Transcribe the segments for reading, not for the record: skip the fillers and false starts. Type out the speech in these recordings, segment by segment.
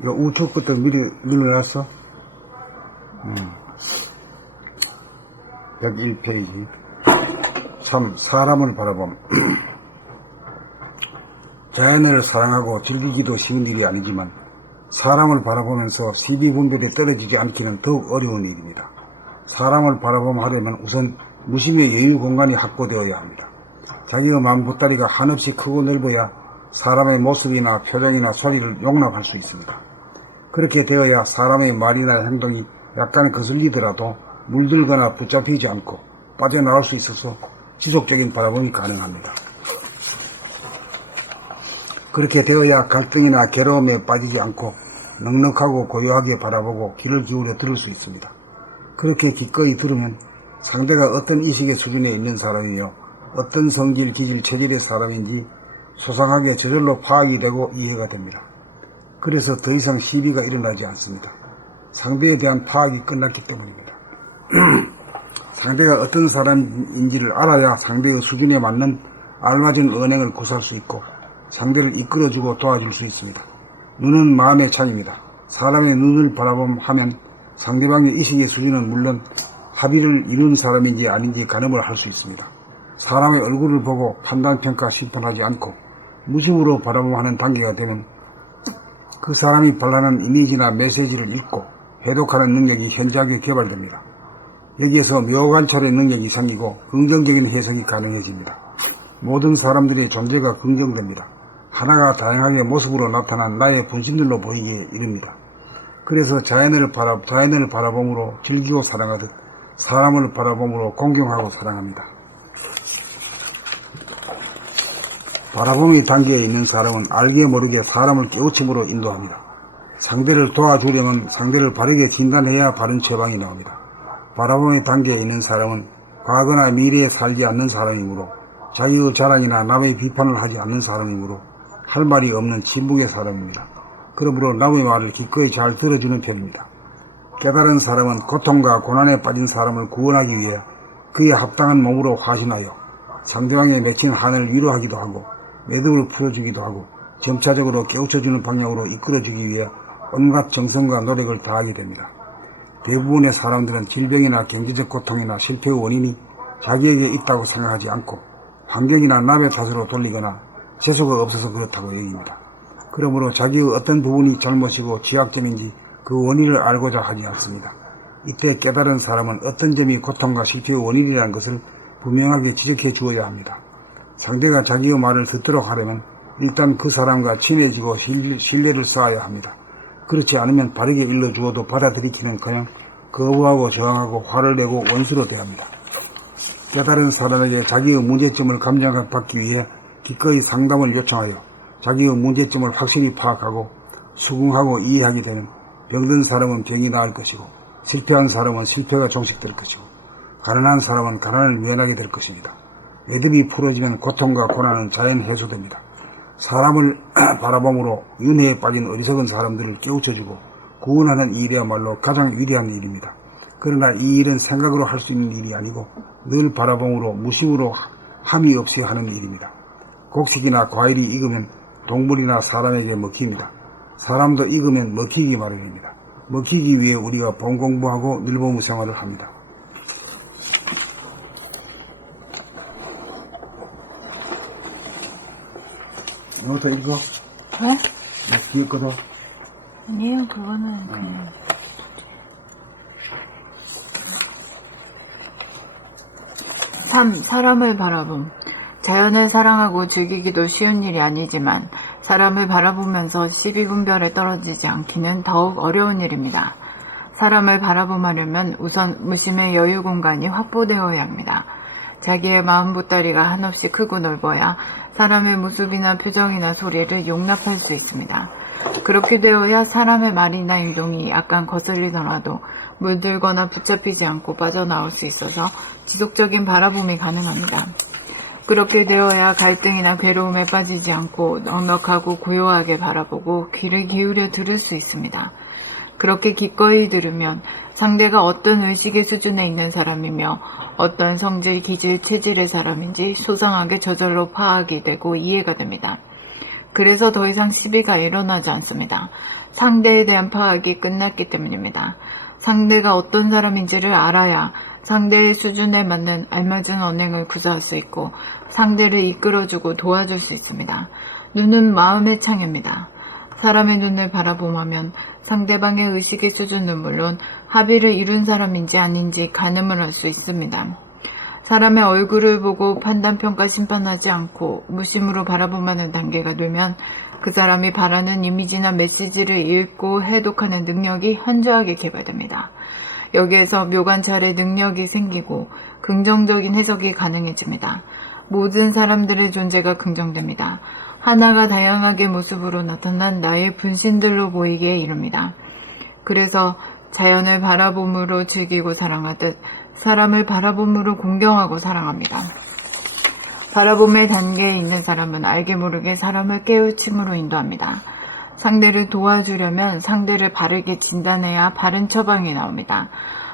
이거 우측 것도 미리 눌러놨어? 101페이지. 참, 사람을 바라봄. 자연을 사랑하고 즐기기도 쉬운 일이 아니지만 사람을 바라보면서 시비분별에 떨어지지 않기는 더욱 어려운 일입니다. 사람을 바라보면 우선 무심의 여유 공간이 확보되어야 합니다. 자기의 마음 보따리가 한없이 크고 넓어야 사람의 모습이나 표정이나 소리를 용납할 수 있습니다. 그렇게 되어야 사람의 말이나 행동이 약간 거슬리더라도 물들거나 붙잡히지 않고 빠져나올 수 있어서 지속적인 바라봄이 가능합니다. 그렇게 되어야 갈등이나 괴로움에 빠지지 않고 넉넉하고 고요하게 바라보고 귀를 기울여 들을 수 있습니다. 그렇게 기꺼이 들으면 상대가 어떤 이식의 수준에 있는 사람이며 어떤 성질, 기질, 체질의 사람인지 소상하게 저절로 파악이 되고 이해가 됩니다. 그래서 더 이상 시비가 일어나지 않습니다. 상대에 대한 파악이 끝났기 때문입니다. 상대가 어떤 사람인지를 알아야 상대의 수준에 맞는 알맞은 언행을 구사할 수 있고 상대를 이끌어주고 도와줄 수 있습니다. 눈은 마음의 창입니다. 사람의 눈을 바라보면 상대방의 의식의 수준은 물론 합의를 이룬 사람인지 아닌지 가늠을 할 수 있습니다. 사람의 얼굴을 보고 판단, 평가, 심판하지 않고 무심으로 바라보는 단계가 되면 그 사람이 발라는 이미지나 메시지를 읽고 해독하는 능력이 현저하게 개발됩니다. 여기에서 묘관찰의 능력이 생기고 긍정적인 해석이 가능해집니다. 모든 사람들의 존재가 긍정됩니다. 하나가 다양하게 모습으로 나타난 나의 분신들로 보이게 이릅니다. 그래서 자연을 바라봄으로 즐기고 사랑하듯 사람을 바라봄으로 공경하고 사랑합니다. 바라봄의 단계에 있는 사람은 알게 모르게 사람을 깨우침으로 인도합니다. 상대를 도와주려면 상대를 바르게 진단해야 바른 처방이 나옵니다. 바라봄의 단계에 있는 사람은 과거나 미래에 살지 않는 사람이므로 자기의 자랑이나 남의 비판을 하지 않는 사람이므로 할 말이 없는 침묵의 사람입니다. 그러므로 남의 말을 기꺼이 잘 들어주는 편입니다. 깨달은 사람은 고통과 고난에 빠진 사람을 구원하기 위해 그에 합당한 몸으로 화신하여 상대방에 맺힌 한을 위로하기도 하고 매듭을 풀어주기도 하고 점차적으로 깨우쳐주는 방향으로 이끌어주기 위해 온갖 정성과 노력을 다하게 됩니다. 대부분의 사람들은 질병이나 경제적 고통이나 실패의 원인이 자기에게 있다고 생각하지 않고 환경이나 남의 탓으로 돌리거나 재수가 없어서 그렇다고 여깁니다. 그러므로 자기의 어떤 부분이 잘못이고 취약점인지 그 원인을 알고자 하지 않습니다. 이때 깨달은 사람은 어떤 점이 고통과 실패의 원인이라는 것을 분명하게 지적해 주어야 합니다. 상대가 자기의 말을 듣도록 하려면 일단 그 사람과 친해지고 신뢰를 쌓아야 합니다. 그렇지 않으면 바르게 일러주어도 받아들이기는커녕 거부하고 저항하고 화를 내고 원수로 대합니다. 깨달은 사람에게 자기의 문제점을 감정받기 위해 기꺼이 상담을 요청하여 자기의 문제점을 확실히 파악하고 수긍하고 이해하게 되면 병든 사람은 병이 나을 것이고 실패한 사람은 실패가 종식될 것이고 가난한 사람은 가난을 면하게 될 것입니다. 매듭이 풀어지면 고통과 고난은 자연 해소됩니다. 사람을 바라봄으로 윤회에 빠진 어리석은 사람들을 깨우쳐주고 구원하는 일이야말로 가장 위대한 일입니다. 그러나 이 일은 생각으로 할 수 있는 일이 아니고 늘 바라봄으로 무심으로 함이 없이 하는 일입니다. 곡식이나 과일이 익으면 동물이나 사람에게 먹힙니다. 사람도 익으면 먹히기 마련입니다. 먹히기 위해 우리가 본 공부하고 늘보무 생활을 합니다. 이것도 읽어? 네? 뒤에 거도? 아니에요, 그거는 그냥. 3. 사람을 바라봄. 자연을 사랑하고 즐기기도 쉬운 일이 아니지만 사람을 바라보면서 시비분별에 떨어지지 않기는 더욱 어려운 일입니다. 사람을 바라봄하려면 우선 무심의 여유 공간이 확보되어야 합니다. 자기의 마음 보따리가 한없이 크고 넓어야 사람의 모습이나 표정이나 소리를 용납할 수 있습니다. 그렇게 되어야 사람의 말이나 행동이 약간 거슬리더라도 물들거나 붙잡히지 않고 빠져나올 수 있어서 지속적인 바라봄이 가능합니다. 그렇게 되어야 갈등이나 괴로움에 빠지지 않고 넉넉하고 고요하게 바라보고 귀를 기울여 들을 수 있습니다. 그렇게 기꺼이 들으면 상대가 어떤 의식의 수준에 있는 사람이며 어떤 성질, 기질, 체질의 사람인지 소상하게 저절로 파악이 되고 이해가 됩니다. 그래서 더 이상 시비가 일어나지 않습니다. 상대에 대한 파악이 끝났기 때문입니다. 상대가 어떤 사람인지를 알아야 상대의 수준에 맞는 알맞은 언행을 구사할 수 있고 상대를 이끌어주고 도와줄 수 있습니다. 눈은 마음의 창입니다. 사람의 눈을 바라보면 상대방의 의식의 수준은 물론 합의를 이룬 사람인지 아닌지 가늠을 할 수 있습니다. 사람의 얼굴을 보고 판단, 평가, 심판하지 않고 무심으로 바라보는 단계가 되면 그 사람이 바라는 이미지나 메시지를 읽고 해독하는 능력이 현저하게 개발됩니다. 여기에서 묘관찰의 능력이 생기고 긍정적인 해석이 가능해집니다. 모든 사람들의 존재가 긍정됩니다. 하나가 다양하게 모습으로 나타난 나의 분신들로 보이기에 이릅니다. 그래서 자연을 바라봄으로 즐기고 사랑하듯 사람을 바라봄으로 공경하고 사랑합니다. 바라봄의 단계에 있는 사람은 알게 모르게 사람을 깨우침으로 인도합니다. 상대를 도와주려면 상대를 바르게 진단해야 바른 처방이 나옵니다.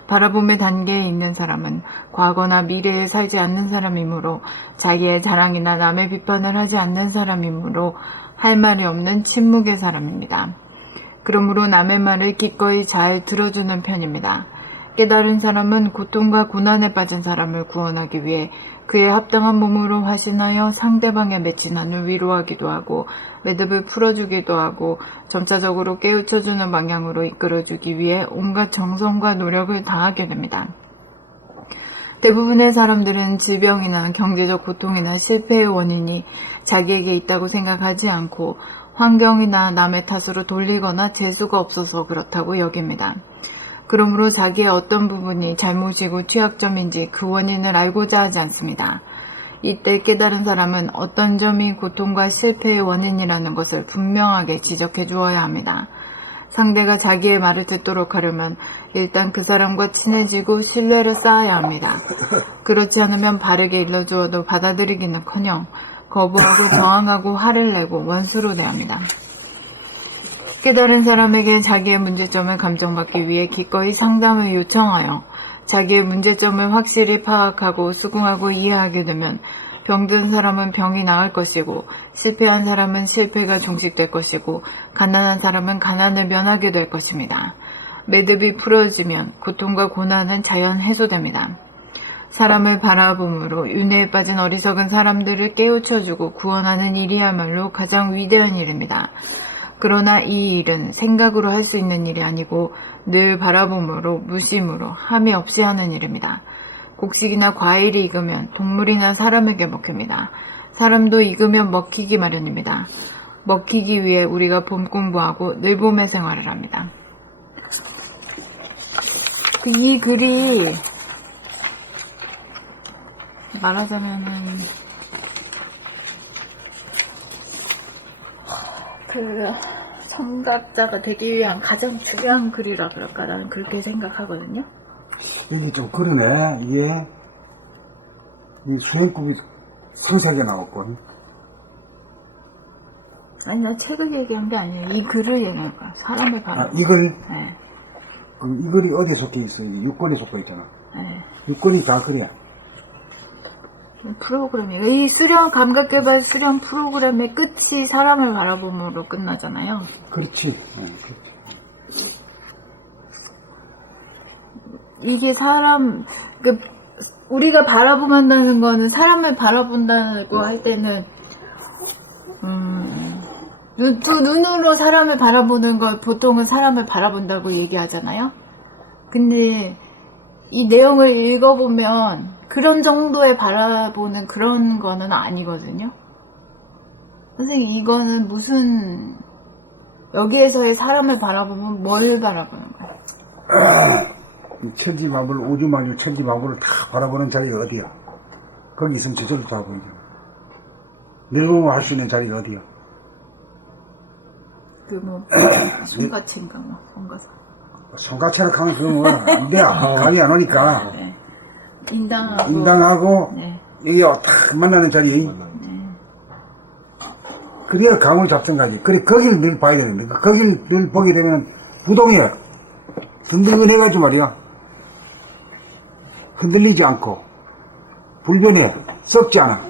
바라봄의 단계에 있는 사람은 과거나 미래에 살지 않는 사람이므로 자기의 자랑이나 남의 비판을 하지 않는 사람이므로 할 말이 없는 침묵의 사람입니다. 그러므로 남의 말을 기꺼이 잘 들어주는 편입니다. 깨달은 사람은 고통과 고난에 빠진 사람을 구원하기 위해 그에 합당한 몸으로 화신하여 상대방의 맺힌 한을 위로하기도 하고 매듭을 풀어주기도 하고 점차적으로 깨우쳐주는 방향으로 이끌어주기 위해 온갖 정성과 노력을 다하게 됩니다. 대부분의 사람들은 질병이나 경제적 고통이나 실패의 원인이 자기에게 있다고 생각하지 않고 환경이나 남의 탓으로 돌리거나 재수가 없어서 그렇다고 여깁니다. 그러므로 자기의 어떤 부분이 잘못이고 취약점인지 그 원인을 알고자 하지 않습니다. 이때 깨달은 사람은 어떤 점이 고통과 실패의 원인이라는 것을 분명하게 지적해 주어야 합니다. 상대가 자기의 말을 듣도록 하려면 일단 그 사람과 친해지고 신뢰를 쌓아야 합니다. 그렇지 않으면 바르게 일러주어도 받아들이기는커녕 거부하고 저항하고 화를 내고 원수로 대합니다. 깨달은 사람에게 자기의 문제점을 감정받기 위해 기꺼이 상담을 요청하여 자기의 문제점을 확실히 파악하고 수긍하고 이해하게 되면 병든 사람은 병이 나을 것이고 실패한 사람은 실패가 종식될 것이고 가난한 사람은 가난을 면하게 될 것입니다. 매듭이 풀어지면 고통과 고난은 자연 해소됩니다. 사람을 바라봄으로 윤회에 빠진 어리석은 사람들을 깨우쳐주고 구원하는 일이야말로 가장 위대한 일입니다. 그러나 이 일은 생각으로 할 수 있는 일이 아니고 늘 바라봄으로 무심으로 함이 없이 하는 일입니다. 곡식이나 과일이 익으면 동물이나 사람에게 먹힙니다. 사람도 익으면 먹히기 마련입니다. 먹히기 위해 우리가 봄 공부하고 늘 봄의 생활을 합니다. 이 글이 말하자면은 그 성각자가 되기 위한 가장 중요한 글이라 그럴까 나는 그렇게 생각하거든요. 이게 좀 그러네. 이게 이 수행급이 상세하게 나왔거든. 아니 나 책을 얘기한 게 아니에요. 이 글을 얘기한 거야. 사람을 바라. 이글? 네. 이 글이 어디에 속해 있어? 육권에 속해 있잖아. 네. 육권이 다 그래. 프로그램이에요. 이 수련 감각개발 수련 프로그램의 끝이 사람을 바라봄으로 끝나잖아요. 그렇지. 이게 사람 우리가 바라본다는 거는 사람을 바라본다고 할 때는 두 눈으로 사람을 바라보는 걸 보통은 사람을 바라본다고 얘기하잖아요. 근데 이 내용을 읽어보면 그런 정도의 바라보는 그런 거는 아니거든요. 선생님 이거는 무슨 여기에서의 사람을 바라보면 뭘 바라보는 거예요? 천지만물 우주만유 천지만물을 다 바라보는 자리가 어디야? 거기 있으면 저절로 다 보이잖아. 늙으면 할 수 있는 자리가 어디야? 그 뭐 손가치인가 뭐 손가사 손가락처럼 하면 그건 안 돼. 감이 안 오니까. 네. 인당하고 인당하고 네. 여기 딱 만나는 자리에 그래야 감을 잡던 거지. 그래 거기를 늘 봐야 되는데 거기를 늘 보게 되면 부동해. 든든해가지고 말이야. 흔들리지 않고 불변해. 썩지 않아.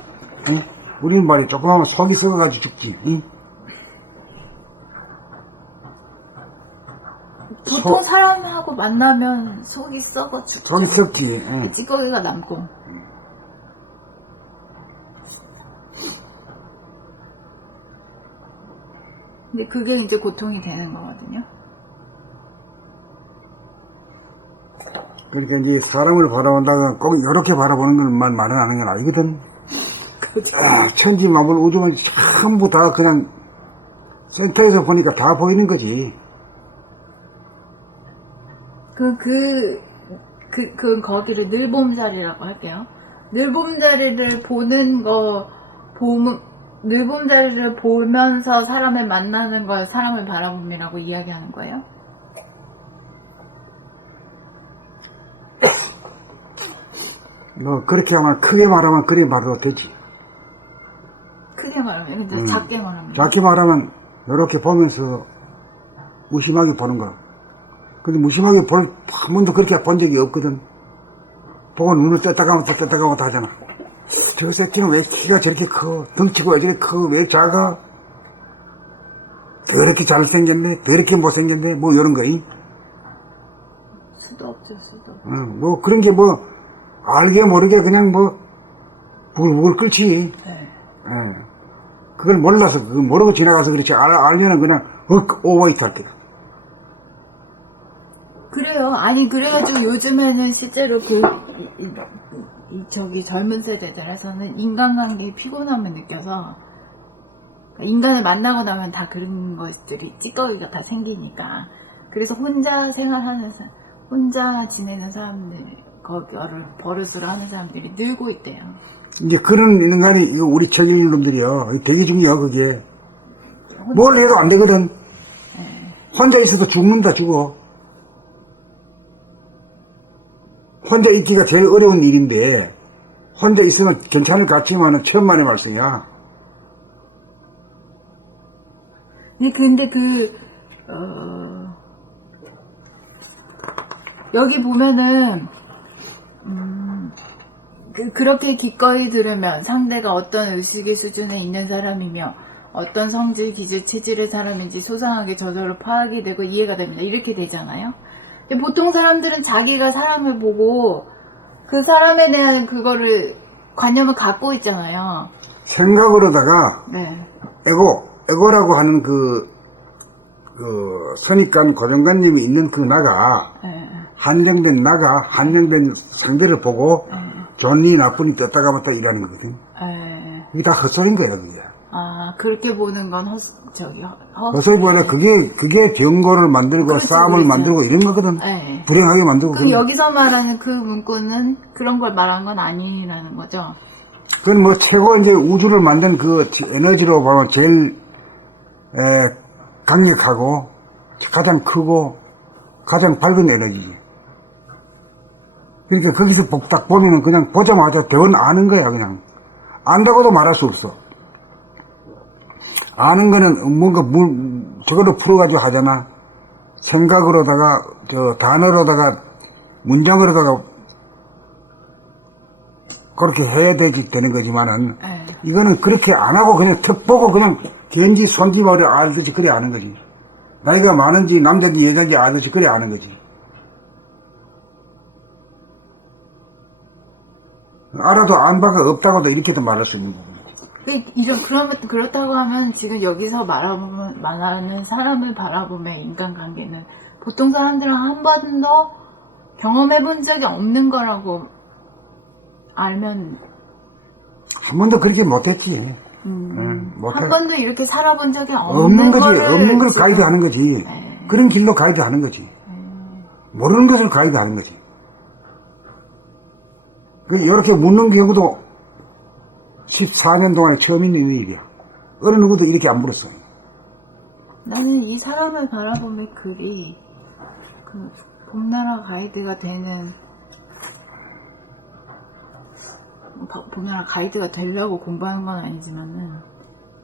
응? 우리는 말이야 조금 하면 속이 썩어가지고 죽지. 응? 보통 사람하고 만나면 속이 썩어 죽죠. 속이 썩지. 응. 찌꺼기가 남고. 근데 그게 이제 고통이 되는 거거든요. 그러니까 이제 사람을 바라본다가 꼭 이렇게 바라보는 것만 말은 하는 건 아니거든. 그렇죠. 천지 만물 우주만 전부 다 그냥 센터에서 보니까 다 보이는 거지. 그 거기를 늘봄자리라고 할게요. 늘봄자리를 보는 거, 늘봄자리를 보면서 사람을 만나는 걸 사람을 바라봄이라고 이야기하는 거예요? 뭐 그렇게 하면 크게 말하면 그리 말해도 되지. 크게 말하면, 근데 작게 말하면. 작게 말하면 이렇게 보면서 무심하게 보는 거야. 근데 무심하게 한 번도 그렇게 본 적이 없거든. 보고 눈을 뗐다 가면 또 뗐다 가면 다 하잖아. 저 새끼는 왜 키가 저렇게 커? 덩치가 왜 저렇게 커? 왜 작아? 더럽게 잘생겼네? 더럽게 못생겼네? 뭐 이런 거이. 수도 없죠, 수도. 뭐 그런 게 뭐 알게 모르게 그냥 뭐 부글부글 끓지. 네. 그걸 몰라서 그거 모르고 지나가서 그렇지. 알면은 그냥 오버이트 할 때가. 그래요. 아니, 그래가지고 요즘에는 실제로 저기 젊은 세대들에서는 인간관계에 피곤함을 느껴서, 인간을 만나고 나면 다 그런 것들이 찌꺼기가 다 생기니까. 그래서 혼자 생활하는 혼자 지내는 사람들, 거기를 버릇으로 하는 사람들이 늘고 있대요. 이제 그런 인간이 이거 우리 저질 놈들이요. 되게 중요해 그게. 뭘 해도 안 되거든. 혼자 있어도 죽는다 죽어. 혼자 있기가 제일 어려운 일인데 혼자 있으면 괜찮을 것 같지만은 천만의 말씀이야. 근데 여기 보면은 그렇게 기꺼이 들으면 상대가 어떤 의식의 수준에 있는 사람이며 어떤 성질, 기질, 체질의 사람인지 소상하게 저절로 파악이 되고 이해가 됩니다. 이렇게 되잖아요. 근데 보통 사람들은 자기가 사람을 보고 그 사람에 대한 그거를 관념을 갖고 있잖아요. 생각으로다가 네. 에고라고 하는 그 선입관, 고정관념이 있는 그 나가, 네. 한정된 상대를 보고 좋니 나쁘니 떴다 가봤다 이라는 거거든. 네. 이게 다 헛소리인 거야, 그게. 아, 그렇게 보는 건 헛소리 보면 그게 병고를 만들고 그렇지, 싸움을 그렇죠. 만들고 이런 거거든. 네. 불행하게 만들고. 그럼 여기서 말하는 그 문구는 그런 걸 말한 건 아니라는 거죠? 그건 뭐 최고 이제 우주를 만든 그 에너지로 보면 제일 강력하고 가장 크고 가장 밝은 에너지지. 그러니까 거기서 딱 보면은 그냥 보자마자 대원 아는 거야, 그냥. 안다고도 말할 수 없어. 아는 거는 뭔가 저거로 풀어가지고 하잖아. 생각으로다가, 단어로다가, 문장으로다가, 그렇게 해야 되는 거지만은, 네. 이거는 그렇게 안 하고 그냥 턱 보고 그냥 겐지 손짓으로 알듯이 그래 아는 거지. 나이가 많은지 남자인지 여자인지 알듯이 그래 아는 거지. 알아도 안 바가 없다고도 이렇게도 말할 수 있는 부분이지. 그렇다고 하면 지금 여기서 말하는 사람을 바라보면 인간관계는 보통 사람들은 한 번도 경험해 본 적이 없는 거라고 알면 한 번도 그렇게 못했지. 한 못해. 번도 이렇게 살아본 적이 없는 거지. 없는 걸 지금- 가이드하는 거지. 네. 그런 길로 가이드하는 거지. 모르는 것을 가이드하는 거지. 이렇게 묻는 경우도 14년 동안에 처음 있는 일이야. 어느 누구도 이렇게 안 물었어. 나는 이 사람을 바라보면 글이 그 봄나라 가이드가 되는 봄나라 가이드가 되려고 공부하는 건 아니지만은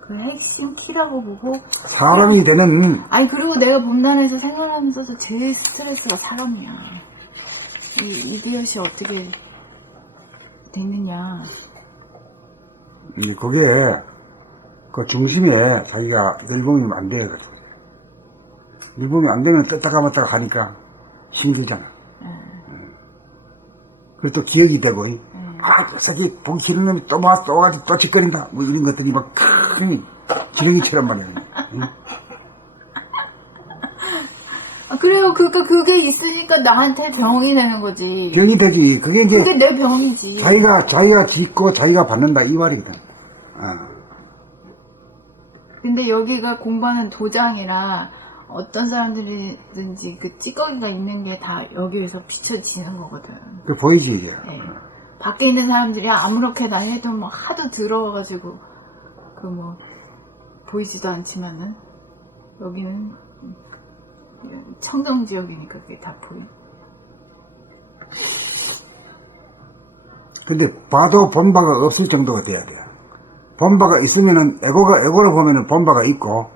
그 핵심 키라고 보고 사람이 되는 아니 그리고 내가 봄나라에서 생활하면서도 제일 스트레스가 사람이야. 이디엇이 어떻게 됐느냐. 그게 그 중심에 자기가 늘봉이면 안 되거든. 일본이 안 되면 떴다 감았다가 가니까 힘들잖아. 그리고 또 기억이 되고, 아, 녀석이 보기 싫은 놈이 또 와가지고 또 짓거린다. 뭐 이런 것들이 막 큰 지렁이처럼 말이야. 응? 그래요. 그러니까 그게 있으니까 나한테 병이 되는 거지. 병이 되지. 그게 이제 그게 내 병이지. 자기가 짓고 자기가 받는다 이 말이거든. 근데 여기가 공부하는 도장이라 어떤 사람들이든지 그 찌꺼기가 있는 게 다 여기에서 비춰지는 거거든. 그 보이지 이게. 네. 밖에 있는 사람들이 아무렇게나 해도 막 하도 더러워가지고 그 뭐 보이지도 않지만은 여기는 청정 지역이니까 그게 다 보이. 근데 봐도 본바가 없을 정도가 돼야 돼요. 본바가 있으면은 에고를 보면은 본바가 있고,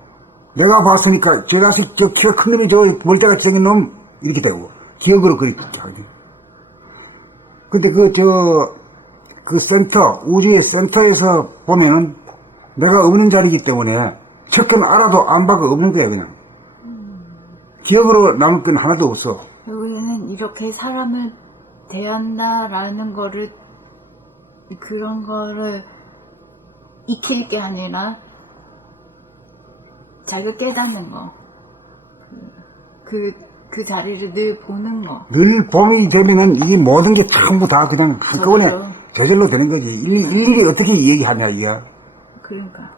내가 봤으니까 저 자식 저 키가 큰 놈이 저 멀대같이 생긴 놈 이렇게 되고 기억으로 그렇게 하지. 근데 그 센터, 우주의 센터에서 보면은 내가 없는 자리이기 때문에 척근 알아도 안바가 없는 거야 그냥. 기억으로 남을 건 하나도 없어. 여기는 이렇게 사람을 대한다라는 거를, 그런 거를 익힐 게 아니라 자기가 깨닫는 거. 그 자리를 늘 보는 거. 늘 봄이 되면은 이 모든 게 전부 다 그냥 한꺼번에 저절로. 저절로 되는 거지. 일일이 어떻게 얘기하냐 이야. 그러니까.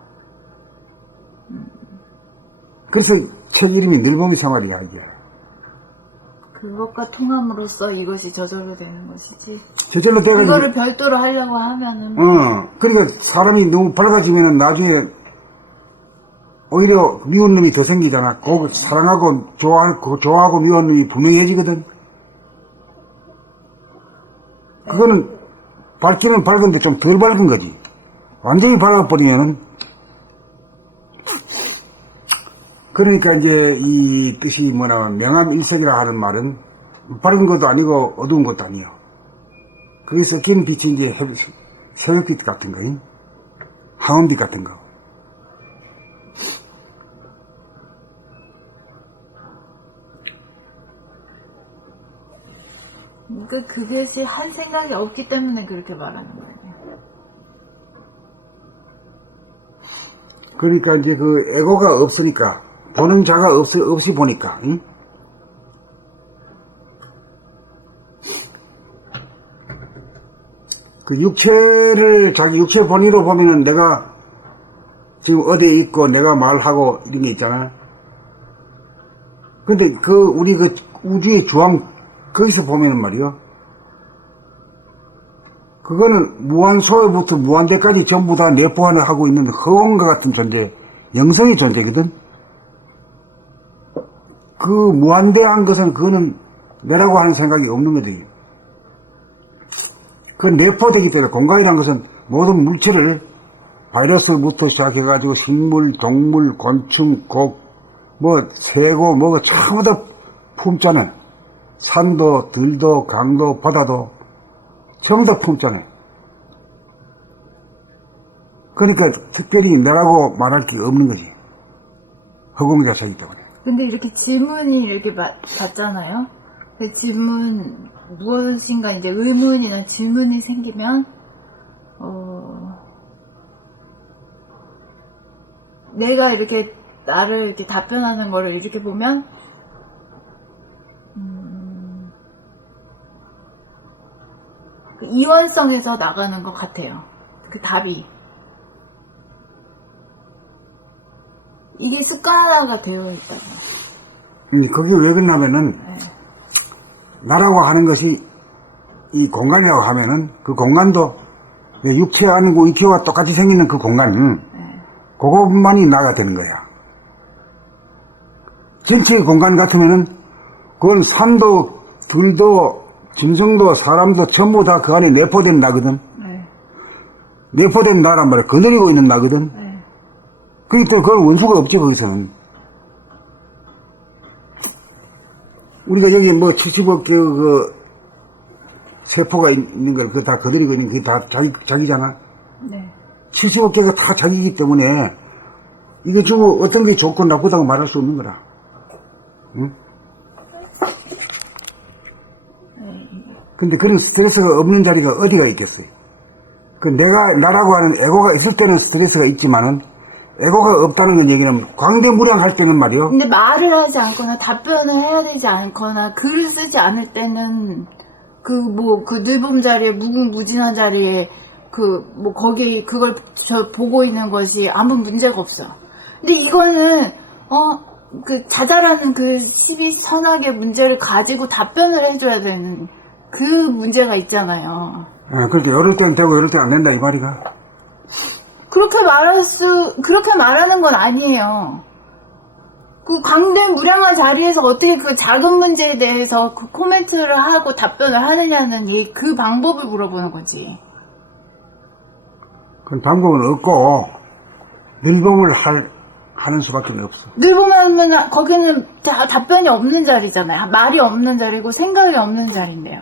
그래서 책 이름이 늘봄이 생활이야 이게. 그것과 통함으로써 이것이 저절로 되는 것이지. 저절로 돼가지고. 이거를 별도로 하려고 하면은. 그러니까 사람이 너무 밝아지면은 나중에 오히려 미운 놈이 더 생기잖아. 그 사랑하고 좋아하고 미운 놈이 분명해지거든. 그거는 밝기는 밝은데 좀 덜 밝은 거지. 완전히 밝아버리면은. 그러니까 이제 이 뜻이 뭐냐면 명암일색이라 하는 말은 밝은 것도 아니고 어두운 것도 아니에요. 거기 섞인 빛이 이제 새벽빛 같은 거, 항원빛 같은 거. 그러니까 그것이 한 생각이 없기 때문에 그렇게 말하는 거예요. 그러니까 이제 그 에고가 없으니까, 보는 자가 없이 보니까, 응? 그 자기 육체 본위로 보면은 내가 지금 어디에 있고 내가 말하고 이런 게 있잖아. 근데 우리 우주의 주황, 거기서 보면은 말이요. 그거는 무한소에부터 무한대까지 전부 다 내포하고 있는 허공과 같은 존재, 영성의 존재거든. 그 무한대한 것은 그거는 내라고 하는 생각이 없는 거지. 그 내포되기 때문에 공간이라는 것은 모든 물체를 바이러스부터 시작해가지고 식물, 동물, 곤충, 새고, 전부 다 품잖아요. 산도, 들도, 강도, 바다도 전부 다 품잖아요. 그러니까 특별히 내라고 말할 게 없는 거지. 허공자체이기 때문에. 근데 이렇게 질문이 이렇게 받잖아요. 그 질문, 무엇인가 이제 의문이나 질문이 생기면, 내가 이렇게 나를 이렇게 답변하는 거를 이렇게 보면, 그 이원성에서 나가는 것 같아요. 그 답이. 이게 습관화가 되어 있다고. 그게 왜 그러냐면은, 네. 나라고 하는 것이 이 공간이라고 하면은 그 공간도 육체 아니고 육체와 똑같이 생기는 그 공간, 그것만이 나가 되는 거야. 전체의 공간 같으면은 그건 산도, 들도, 짐승도, 사람도 전부 다 그 안에 내포된 나거든. 네. 내포된 나란 말이야. 거느리고 있는 나거든. 네. 그렇기 때문에 그걸 원수가 없지, 거기서는. 우리가 여기 70억 개 세포가 있는 걸 그거 다 거느리고 있는 게 다 자기잖아. 네. 70억 개가 다 자기이기 때문에 이거 주고 어떤 게 좋고 나쁘다고 말할 수 없는 거라. 응? 근데 그런 스트레스가 없는 자리가 어디가 있겠어요? 그 나라고 하는 에고가 있을 때는 스트레스가 있지만은, 에고가 없다는 건 얘기는 광대무량할 때는 말이요. 근데 말을 하지 않거나 답변을 해야 되지 않거나 글을 쓰지 않을 때는 그 늘봄 자리에 무궁무진한 자리에 거기 그걸 보고 있는 것이 아무 문제가 없어. 근데 이거는 자잘하는 그 12선악의 문제를 가지고 답변을 해줘야 되는 그 문제가 있잖아요. 그런데 이럴 때는 되고 이럴 때는 안 된다 이 말이가. 그렇게 말하는 건 아니에요. 그 광대무량한 자리에서 어떻게 그 작은 문제에 대해서 그 코멘트를 하고 답변을 하느냐는 그 방법을 물어보는 거지. 그 방법은 없고, 늘봄을 하는 수밖에 없어. 늘보면 거기는 답변이 없는 자리잖아요. 말이 없는 자리고 생각이 없는 자리인데요.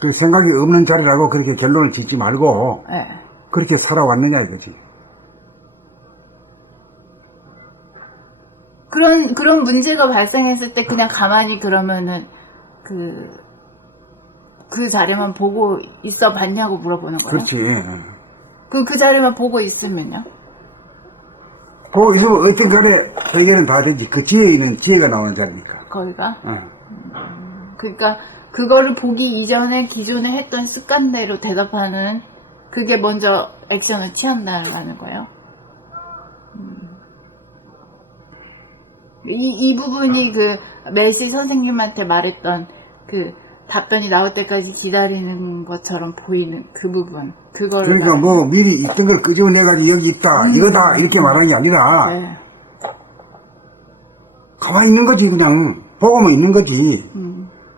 그 생각이 없는 자리라고 그렇게 결론을 짓지 말고, 네. 그렇게 살아왔느냐 이거지. 그런 문제가 발생했을 때 그냥 가만히 그러면은 그 자리만 보고 있어 봤냐고 물어보는 거예요? 그렇지. 그럼 그 자리만 보고 있으면요? 보고 있으면 어떤 간에 해결은 다 되지. 그 지혜에 있는 지혜가 나오는 자리니까. 거기가? 그러니까 그거를 보기 이전에 기존에 했던 습관대로 대답하는 그게 먼저 액션을 취한다는 거예요? 이 부분이 그 메시 선생님한테 말했던 그 답변이 나올 때까지 기다리는 것처럼 보이는 그 부분, 그거를 그러니까 뭐 미리 있던 걸 끄집어내가지고 여기 있다, 이거다 이렇게 말하는 게 아니라 네. 가만히 있는 거지. 그냥 보고만 있는 거지.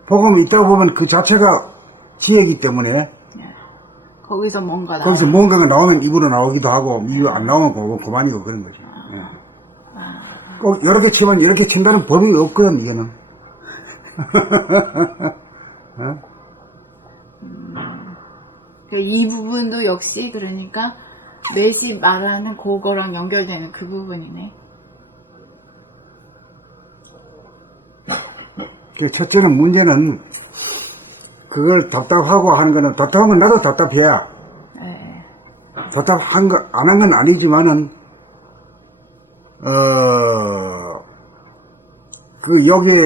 보고만 있다가 보면 그 자체가 지혜이기 때문에 네. 거기서 뭔가가 나오면 입으로 나오기도 하고 입으로 안 나오면 그만이고 그런 거지. 꼭 이렇게 치면 이렇게 친다는 법이 없거든 이거는. 이 부분도 역시 그러니까 메시 말하는 그거랑 연결되는 그 부분이네. 첫째는 문제는 그걸 답답하고 하는 거는 답답하면 나도 답답해야. 네. 답답한 거 안 한 건 아니지만은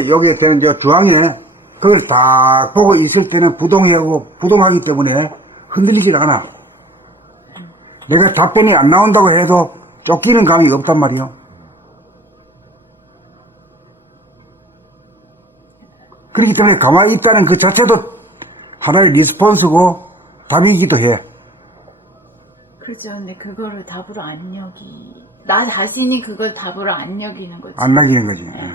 여기에 되는 저 주황에 그걸 다 보고 있을 때는 부동하기 때문에 흔들리질 않아. 내가 답변이 안 나온다고 해도 쫓기는 감이 없단 말이요. 그렇기 때문에 가만히 있다는 그 자체도 하나의 리스폰스고 답이기도 해. 그렇죠. 근데 그거를 답으로 안 나 자신이 그걸 답으로 안 여기는 거지. 안 나기는 거지. 네.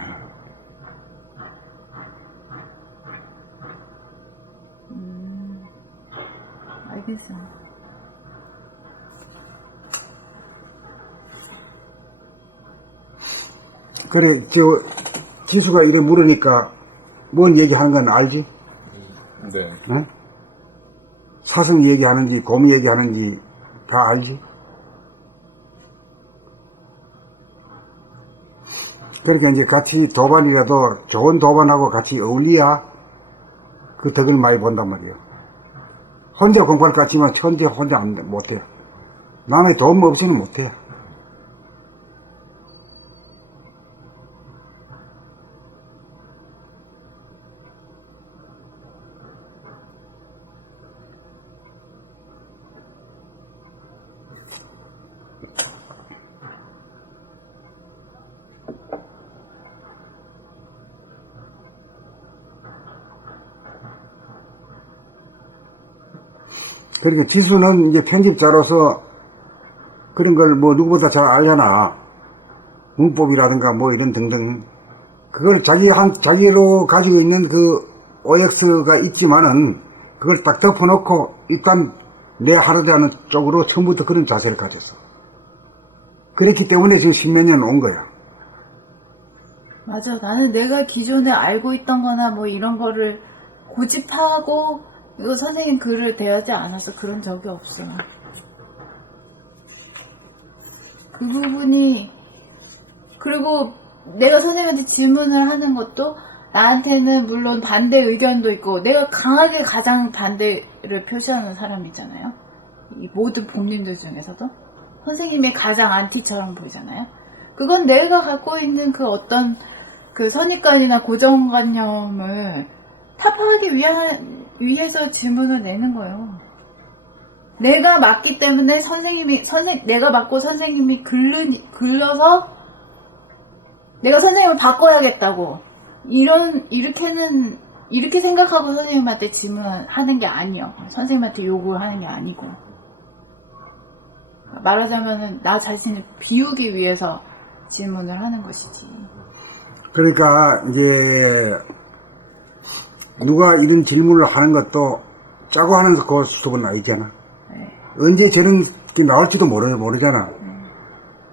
알겠어. 그래, 지수가 이래 물으니까 뭔 얘기하는 건 알지? 네. 응? 사슴 얘기하는지 곰 얘기하는지 다 알지? 그러니까 이제 같이 도반이라도 좋은 도반하고 같이 어울려야 그 덕을 많이 본단 말이에요. 혼자 공부할 것 같지만 혼자 못해요. 남의 도움 없이는 못해요. 그러니까 지수는 이제 편집자로서 그런 걸 뭐 누구보다 잘 알잖아. 문법이라든가 뭐 이런 등등. 그걸 자기로 가지고 있는 그 OX가 있지만은 그걸 딱 덮어놓고 일단 내 하려는 쪽으로 처음부터 그런 자세를 가졌어. 그렇기 때문에 지금 10몇 년 온 거야. 맞아. 나는 내가 기존에 알고 있던 거나 뭐 이런 거를 고집하고 이거 선생님 글을 대하지 않아서 그런 적이 없어. 그 부분이 그리고 내가 선생님한테 질문을 하는 것도 나한테는 물론 반대 의견도 있고 내가 강하게 가장 반대를 표시하는 사람이잖아요. 이 모든 복림들 중에서도 선생님이 가장 안티처럼 보이잖아요. 그건 내가 갖고 있는 그 어떤 그 선입관이나 고정관념을 타파하기 위해서 질문을 내는 거예요. 내가 맞기 때문에 내가 맞고 선생님이 글러서 내가 선생님을 바꿔야겠다고 이렇게 생각하고 선생님한테 질문하는 게 아니요. 선생님한테 요구를 하는 게 아니고 말하자면은 나 자신을 비우기 위해서 질문을 하는 것이지. 그러니까 이제 누가 이런 질문을 하는 것도 짜고 하는 그 수법은 아니잖아. 네. 언제 저런 게 나올지도 모르잖아.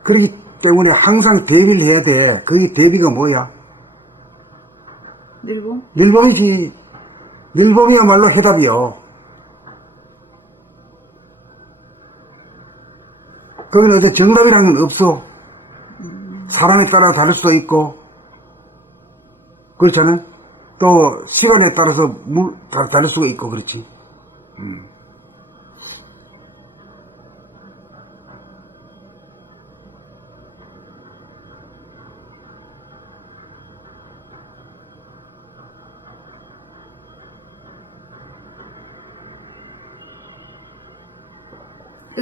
그렇기 때문에 항상 대비를 해야 돼. 그 대비가 뭐야? 늘봄? 늘봄이지. 늘봄이야말로 해답이요. 거기는 어제 정답이라는 건 없어. 사람에 따라 다를 수도 있고, 그렇잖아. 또 시간에 따라서 다를 수가 있고 그렇지.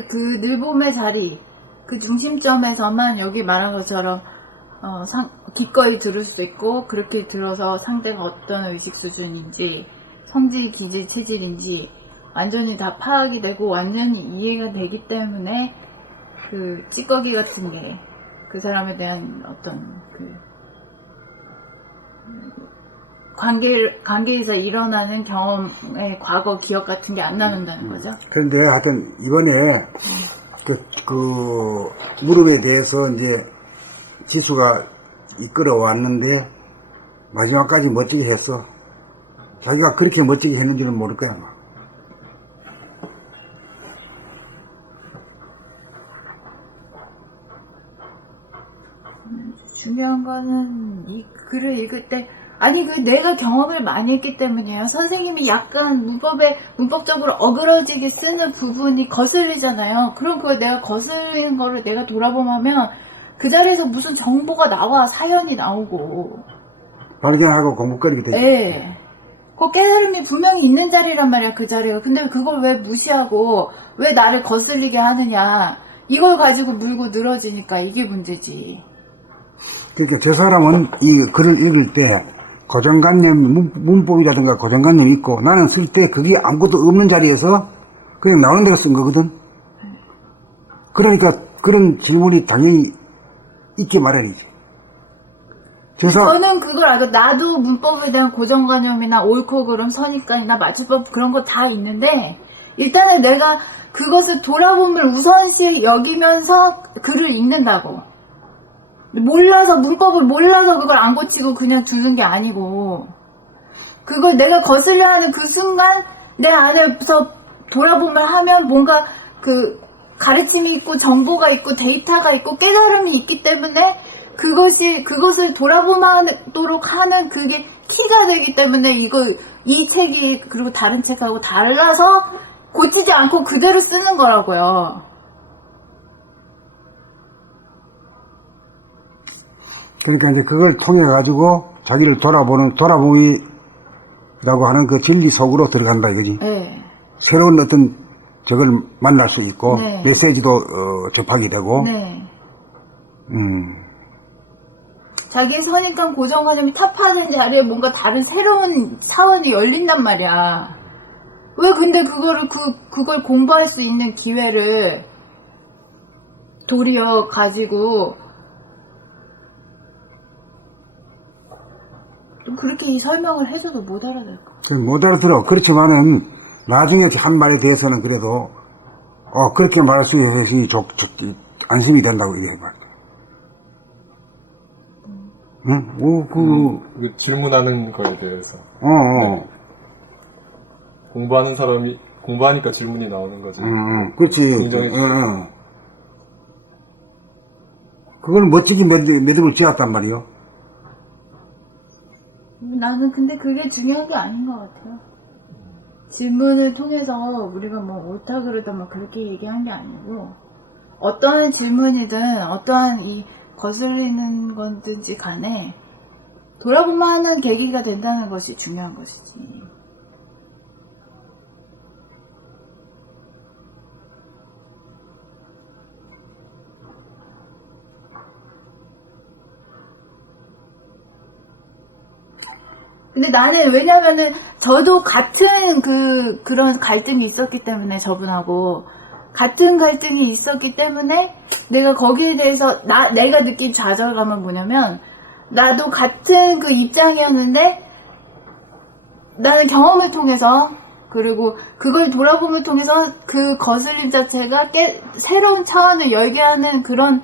그 늘봄의 자리, 그 중심점에서만 여기 말한 것처럼 기꺼이 들을 수 있고, 그렇게 들어서 상대가 어떤 의식 수준인지, 성질, 기질, 체질인지 완전히 다 파악이 되고 완전히 이해가 되기 때문에 그 찌꺼기 같은 게 그 사람에 대한 어떤 그 관계에서 일어나는 경험의 과거 기억 같은 게 안 남는다는 거죠. 그런데 하여튼 이번에 그 무릎에 대해서 이제 지수가 이끌어왔는데 마지막까지 멋지게 했어. 자기가 그렇게 멋지게 했는 줄은 모를 거야 아마. 중요한 거는 이 글을 읽을 때 내가 경험을 많이 했기 때문이에요. 선생님이 약간 문법적으로 어그러지게 쓰는 부분이 거슬리잖아요. 그럼 그걸 내가 거슬리는 거를 내가 돌아보면 그 자리에서 무슨 정보가 나와, 사연이 나오고. 발견하고 공부거리게 되죠. 네. 그 깨달음이 분명히 있는 자리란 말이야, 그 자리가. 근데 그걸 왜 무시하고 왜 나를 거슬리게 하느냐. 이걸 가지고 물고 늘어지니까 이게 문제지. 그러니까 저 사람은 이 글을 읽을 때 고정관념, 문법이라든가 고정관념이 있고 나는 쓸 때 그게 아무것도 없는 자리에서 그냥 나오는 대로 쓴 거거든. 그러니까 그런 질문이 당연히 있게 마련이지. 저는 그걸 알고 나도 문법에 대한 고정관념이나 옳고 그름, 선입관이나 맞춤법 그런 거 다 있는데 일단은 내가 그것을 돌아보면 우선시 여기면서 글을 읽는다고. 문법을 몰라서 그걸 안 고치고 그냥 두는 게 아니고 그걸 내가 거슬려하는 그 순간 내 안에서 돌아보면 하면 뭔가 그 가르침이 있고 정보가 있고 데이터가 있고 깨달음이 있기 때문에 그것을 돌아보도록 하는 그게 키가 되기 때문에 이 책이 그리고 다른 책하고 달라서 고치지 않고 그대로 쓰는 거라고요. 그러니까 이제 그걸 통해 가지고 자기를 돌아보기라고 하는 그 진리 속으로 들어간다 이거지. 네. 새로운 어떤 적을 만날 수 있고 네. 메시지도 접하게 되고. 네. 자기의 선입관 고정관념이 타파하는 자리에 뭔가 다른 새로운 차원이 열린단 말이야. 왜 근데 그걸 공부할 수 있는 기회를 도리어 가지고 좀 그렇게 이 설명을 해줘도 못 알아들을 거. 못 알아들어. 그렇지만은 나중에 한 말에 대해서는 그래도 그렇게 말할 수 있어서 안심이 된다고 얘기해봐. 응? 질문하는 거에 대해서. 네. 공부하는 사람이 공부하니까 질문이 나오는 거지. 그렇지. 인정해 주시죠. 그걸 멋지게 매듭을 지었단 말이요. 나는 근데 그게 중요한 게 아닌 것 같아요. 질문을 통해서 우리가 뭐 옳다 그러다 막 그렇게 얘기한 게 아니고, 어떠한 질문이든 어떠한 이 거슬리는 건든지 간에 돌아보면 하는 계기가 된다는 것이 중요한 것이지. 근데 나는 왜냐면은 저도 같은 그런 갈등이 있었기 때문에, 저분하고 같은 갈등이 있었기 때문에 내가 거기에 대해서 내가 느낀 좌절감은 뭐냐면, 나도 같은 그 입장이었는데 나는 경험을 통해서, 그리고 그걸 돌아봄을 통해서 그 거슬림 자체가 새로운 차원을 열게 하는 그런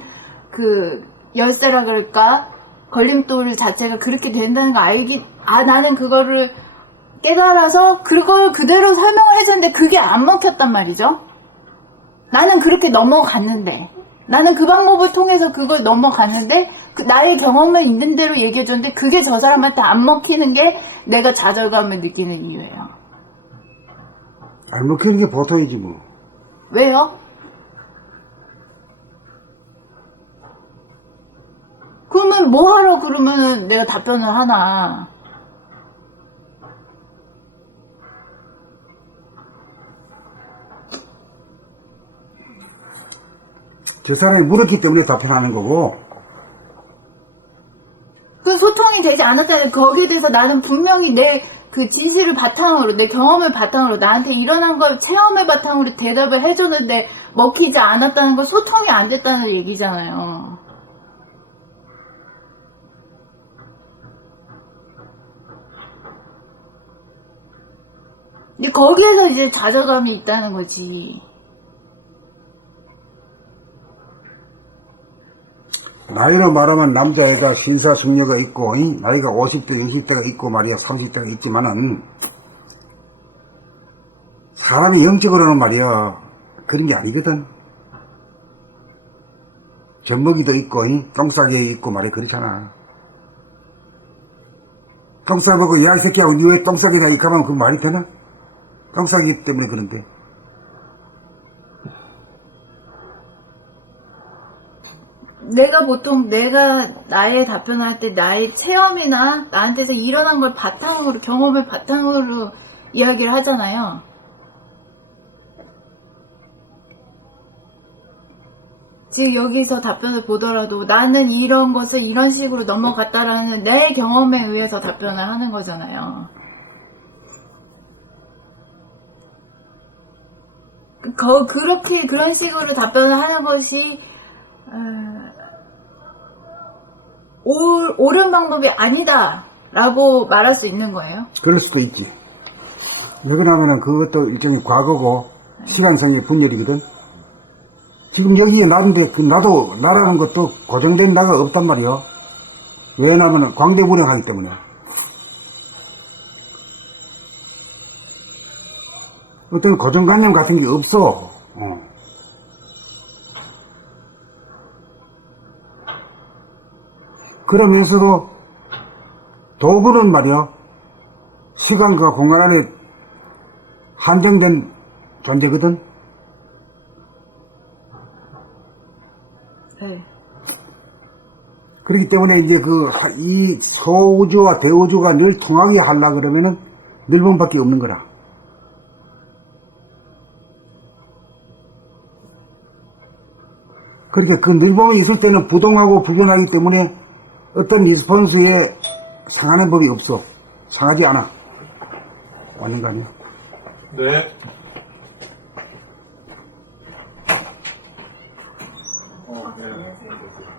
그 열쇠라 그럴까, 걸림돌 자체가 그렇게 된다는 거 나는 그거를 깨달아서 그걸 그대로 설명을 해줬는데 그게 안 먹혔단 말이죠. 나는 그렇게 넘어갔는데, 나는 그 방법을 통해서 그걸 넘어갔는데, 나의 경험을 있는 대로 얘기해줬는데 그게 저 사람한테 안 먹히는 게 내가 좌절감을 느끼는 이유예요. 안 먹히는 게 보통이지 뭐. 왜요? 그러면 뭐 하러 그러면 내가 답변을 하나. 저 사람이 물었기 때문에 답변하는 거고. 그 소통이 되지 않았다는, 거기에 대해서 나는 분명히 내 그 진실을 바탕으로, 내 경험을 바탕으로, 나한테 일어난 걸 체험을 바탕으로 대답을 해줬는데 먹히지 않았다는 건 소통이 안 됐다는 얘기잖아요. 근데 거기에서 이제 좌절감이 있다는 거지. 나이로 말하면 남자애가 신사숙녀가 있고, 나이가 50대, 60대가 있고 말이야, 30대가 있지만은, 사람이 영적으로는 말이야, 그런 게 아니거든. 젖먹이도 있고, 똥싸개 있고 말이야, 그렇잖아. 똥싸 보고, 야, 이 새끼야, 니 왜 똥싸개다, 이렇게 하면 그 말이 되나? 똥싸기 때문에 그런데. 내가 나의 답변을 할 때 나의 체험이나 나한테서 일어난 걸 바탕으로, 경험을 바탕으로 이야기를 하잖아요. 지금 여기서 답변을 보더라도 나는 이런 것을 이런 식으로 넘어갔다라는 내 경험에 의해서 답변을 하는 거잖아요. 그런 식으로 답변을 하는 것이 옳은 방법이 아니다 라고 말할 수 있는 거예요? 그럴 수도 있지. 왜 그러냐면은 그것도 일종의 과거고 시간상의 분열이거든. 지금 여기에 나인데 나도 나라는 것도 고정된 나가 없단 말이야. 왜냐면은 광대무량하기 때문에. 어떤 고정관념 같은 게 없어. 그러면서도 도구는 말이야, 시간과 공간 안에 한정된 존재거든. 네. 그렇기 때문에 이제 이 소우주와 대우주가 늘 통하게 하려 그러면은 늘봄밖에 없는 거라. 그러니까 그 늘봄이 있을 때는 부동하고 부변하기 때문에 어떤 리스폰스에 상하는 법이 없어. 상하지 않아. 맞는 거 아니야? 네.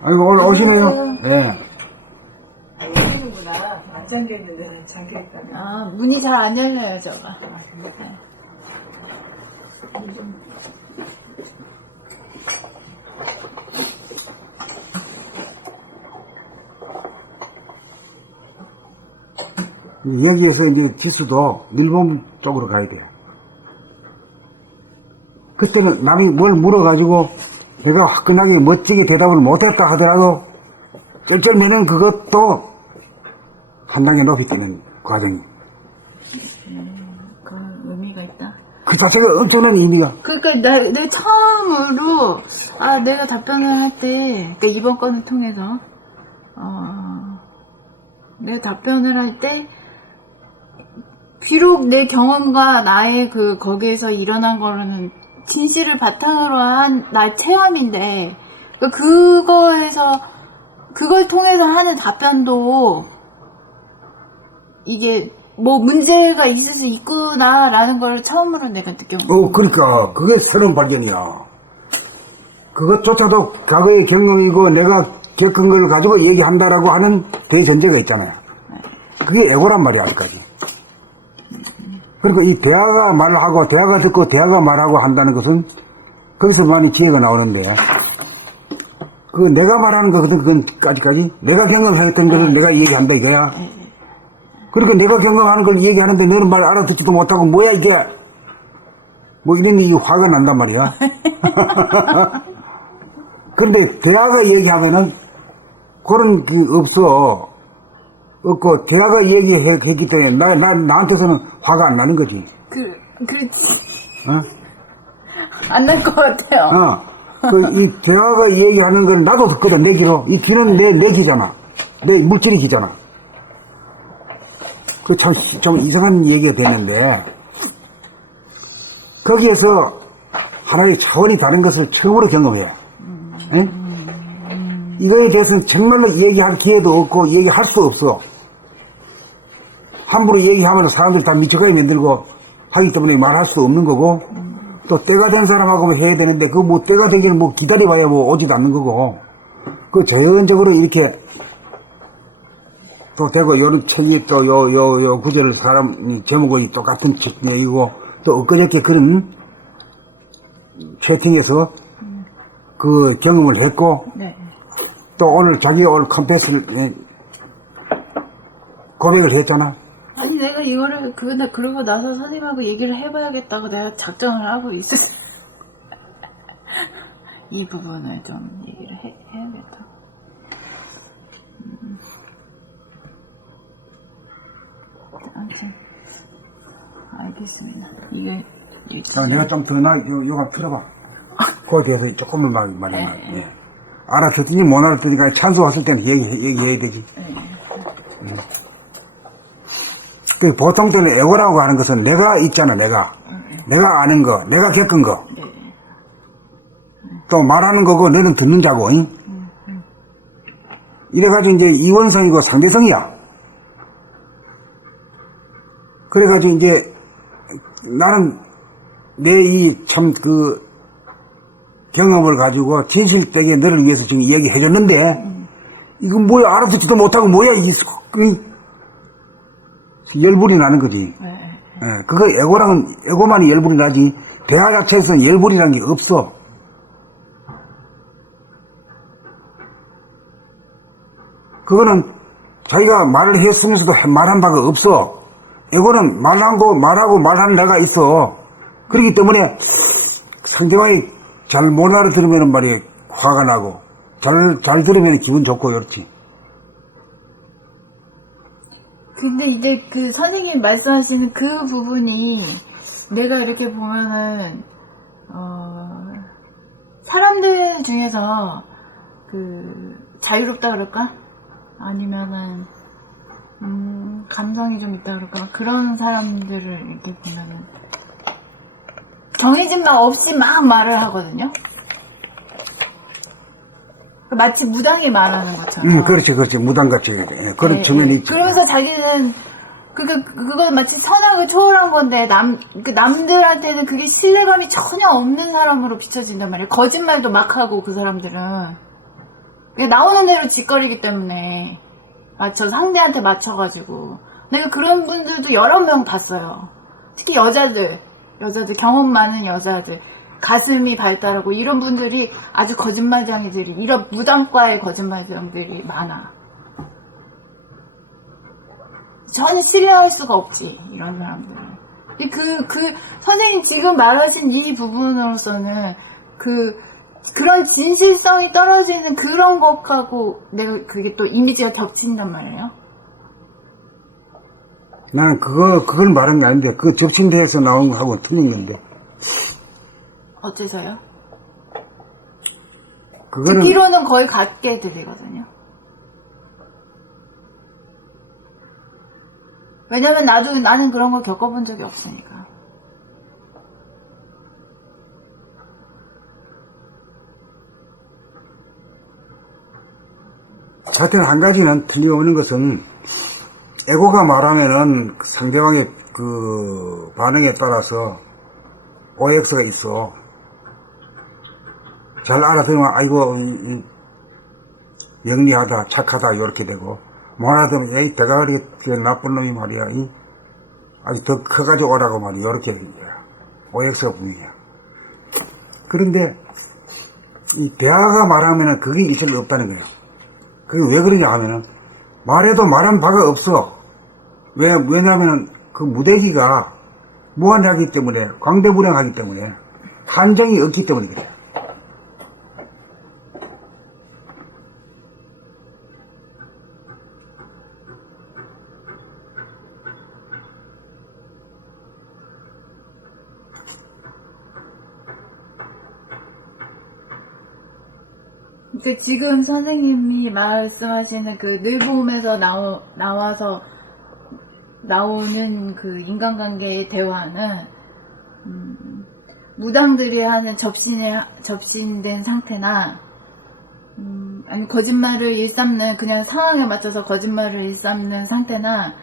아이고, 오늘 오시네요. 네. 오시는구나. 안 잠겨있는데 잠겨있다네. 아, 문이 잘 안 열려요, 저가. 네. 여기에서 이제 지수도 늘봄 쪽으로 가야 돼요. 그때는 남이 뭘 물어가지고 내가 화끈하게 멋지게 대답을 못했다 하더라도 쩔쩔매는 그것도 한 단계 높이 뛰는 과정이. 그 의미가 있다. 그 자체가 엄청난 의미가. 그러니까 내가 처음으로 내가 답변을 할 때, 그러니까 이번 건을 통해서 내가 답변을 할 때 비록 내 경험과 나의 거기에서 일어난 거는 진실을 바탕으로 한 나의 체험인데, 그걸 통해서 하는 답변도 이게 뭐 문제가 있을 수 있구나라는 걸 처음으로 내가 느껴본 거야. 그러니까 그게 새로운 발견이야. 그것조차도 과거의 경험이고 내가 겪은 걸 가지고 얘기한다라고 하는 대전제가 있잖아요. 그게 에고란 말이야, 아직까지. 그러니까 이 대화가 말하고 대화가 듣고 대화가 말하고 한다는 것은 거기서 많이 지혜가 나오는데, 내가 말하는 거거든. 그건 아직까지 내가 경험했던 것을 내가 얘기한다 이거야. 그러니까 내가 경험하는 걸 얘기하는데 너는 말 알아듣지도 못하고 뭐야 이게, 뭐 이런 이 화가 난단 말이야. 그런데 대화가 얘기하면은 그런 게 없고 대화가 얘기했기 때문에 나한테서는 화가 안 나는 거지. 그렇지. 안 날 것 같아요. 이 대화가 얘기하는 걸 나도 듣거든, 내 귀로. 이 귀는 내 귀잖아. 내 물질의 귀잖아. 좀 이상한 얘기가 되는데, 거기에서 하나의 차원이 다른 것을 처음으로 경험해. 이거에 대해서는 정말로 얘기할 기회도 없고, 얘기할 수 없어. 함부로 얘기하면 사람들 다 미쳐가게 만들고 하기 때문에 말할 수 없는 거고, 또 때가 된 사람하고 해야 되는데, 때가 되기는 기다려봐야 오지도 않는 거고, 자연적으로 이렇게 또 되고, 요런 책이 또 요 구절 사람 제목이 똑같은 책이고, 또 엊그저께 그런 채팅에서 그 경험을 했고, 네. 또 오늘 자기가 오늘 컨페스를 고백을 했잖아. 아니 내가 이거를 그러고 나서 선생님하고 얘기를 해봐야겠다고 내가 작정을 하고 있었어요. 이 부분을 좀 얘기를 해야겠다. 아무튼 알겠습니다. 이게 내가 좀 더 요가 틀어봐. 그거에 대해서 조금만 말해봐. 예. 알아듣든지 못 알아듣으니까 찬스 왔을 때는 얘기해야 되지. 보통 때는 에고라고 하는 것은 내가 있잖아, 내가 아는 거, 내가 겪은 거. 또 말하는 거고, 너는 듣는 자고, 이래가지고 이제 이원성이고 상대성이야. 그래가지고 이제 나는 내 경험을 가지고 진실되게 너를 위해서 지금 얘기해줬는데, 이건 뭐야, 알아듣지도 못하고 뭐야, 열불이 나는 거지. 예, 그거 에고만이 열불이 나지, 대화 자체에서는 열불이라는 게 없어. 그거는 자기가 말을 했으면서도 말한 바가 없어. 에고는 말하는 내가 있어. 그렇기 때문에 상대방이 잘 못 알아들으면 말이야, 화가 나고, 잘 들으면 기분 좋고, 그렇지. 근데 이제 그 선생님이 말씀하시는 그 부분이 내가 이렇게 보면은 사람들 중에서 자유롭다 그럴까? 아니면은 감성이 좀 있다 그럴까? 그런 사람들을 이렇게 보면은 정해진 말 없이 막 말을 하거든요. 마치 무당이 말하는 것처럼. 그렇지. 무당같이. 예, 그런 측면이 있지. 그러면서 자기는, 그건 마치 선악을 초월한 건데, 남들한테는 그게 신뢰감이 전혀 없는 사람으로 비춰진단 말이에요. 거짓말도 막 하고, 그 사람들은. 그냥 나오는 대로 짓거리기 때문에, 상대한테 맞춰가지고. 내가 그런 분들도 여러 명 봤어요. 특히 여자들, 경험 많은 여자들. 가슴이 발달하고 이런 분들이 아주 거짓말쟁이들이, 이런 무당과의 거짓말쟁이들이 많아. 전혀 신뢰할 수가 없지, 이런 사람들은. 선생님 지금 말하신 이 부분으로서는 그런 진실성이 떨어지는 그런 것하고 내가 그게 또 이미지가 겹친단 말이에요. 나는 그걸 말한 게 아닌데, 그 접신대에서 나온 거하고 틀린 건데. 어째서요? 그거는, 듣기로는 거의 같게 들리거든요. 왜냐면 나는 그런 걸 겪어본 적이 없으니까. 하여튼 한 가지는 틀림없는 것은, 에고가 말하면은 상대방의 그 반응에 따라서 OX가 있어. 잘 알아들으면 아이고 영리하다, 착하다 이렇게 되고, 못 알아들으면 에이 대가리 나쁜 놈이 말이야, 아주 더 커가지고 오라고 말이야, 이렇게 OX가 분이야. 그런데 이 대화가 말하면은 그게 있을 리 없다는 거예요. 그게 왜 그러냐 하면은 말해도 말한 바가 없어. 왜냐면은 그 무대기가 무한하기 때문에, 광대무량하기 때문에, 한정이 없기 때문에 그래. 그 지금 선생님이 말씀하시는 그 늘봄에서 나와서 나오는 그 인간관계의 대화는 무당들이 하는 접신된 상태나 아니 거짓말을 일삼는, 그냥 상황에 맞춰서 거짓말을 일삼는 상태나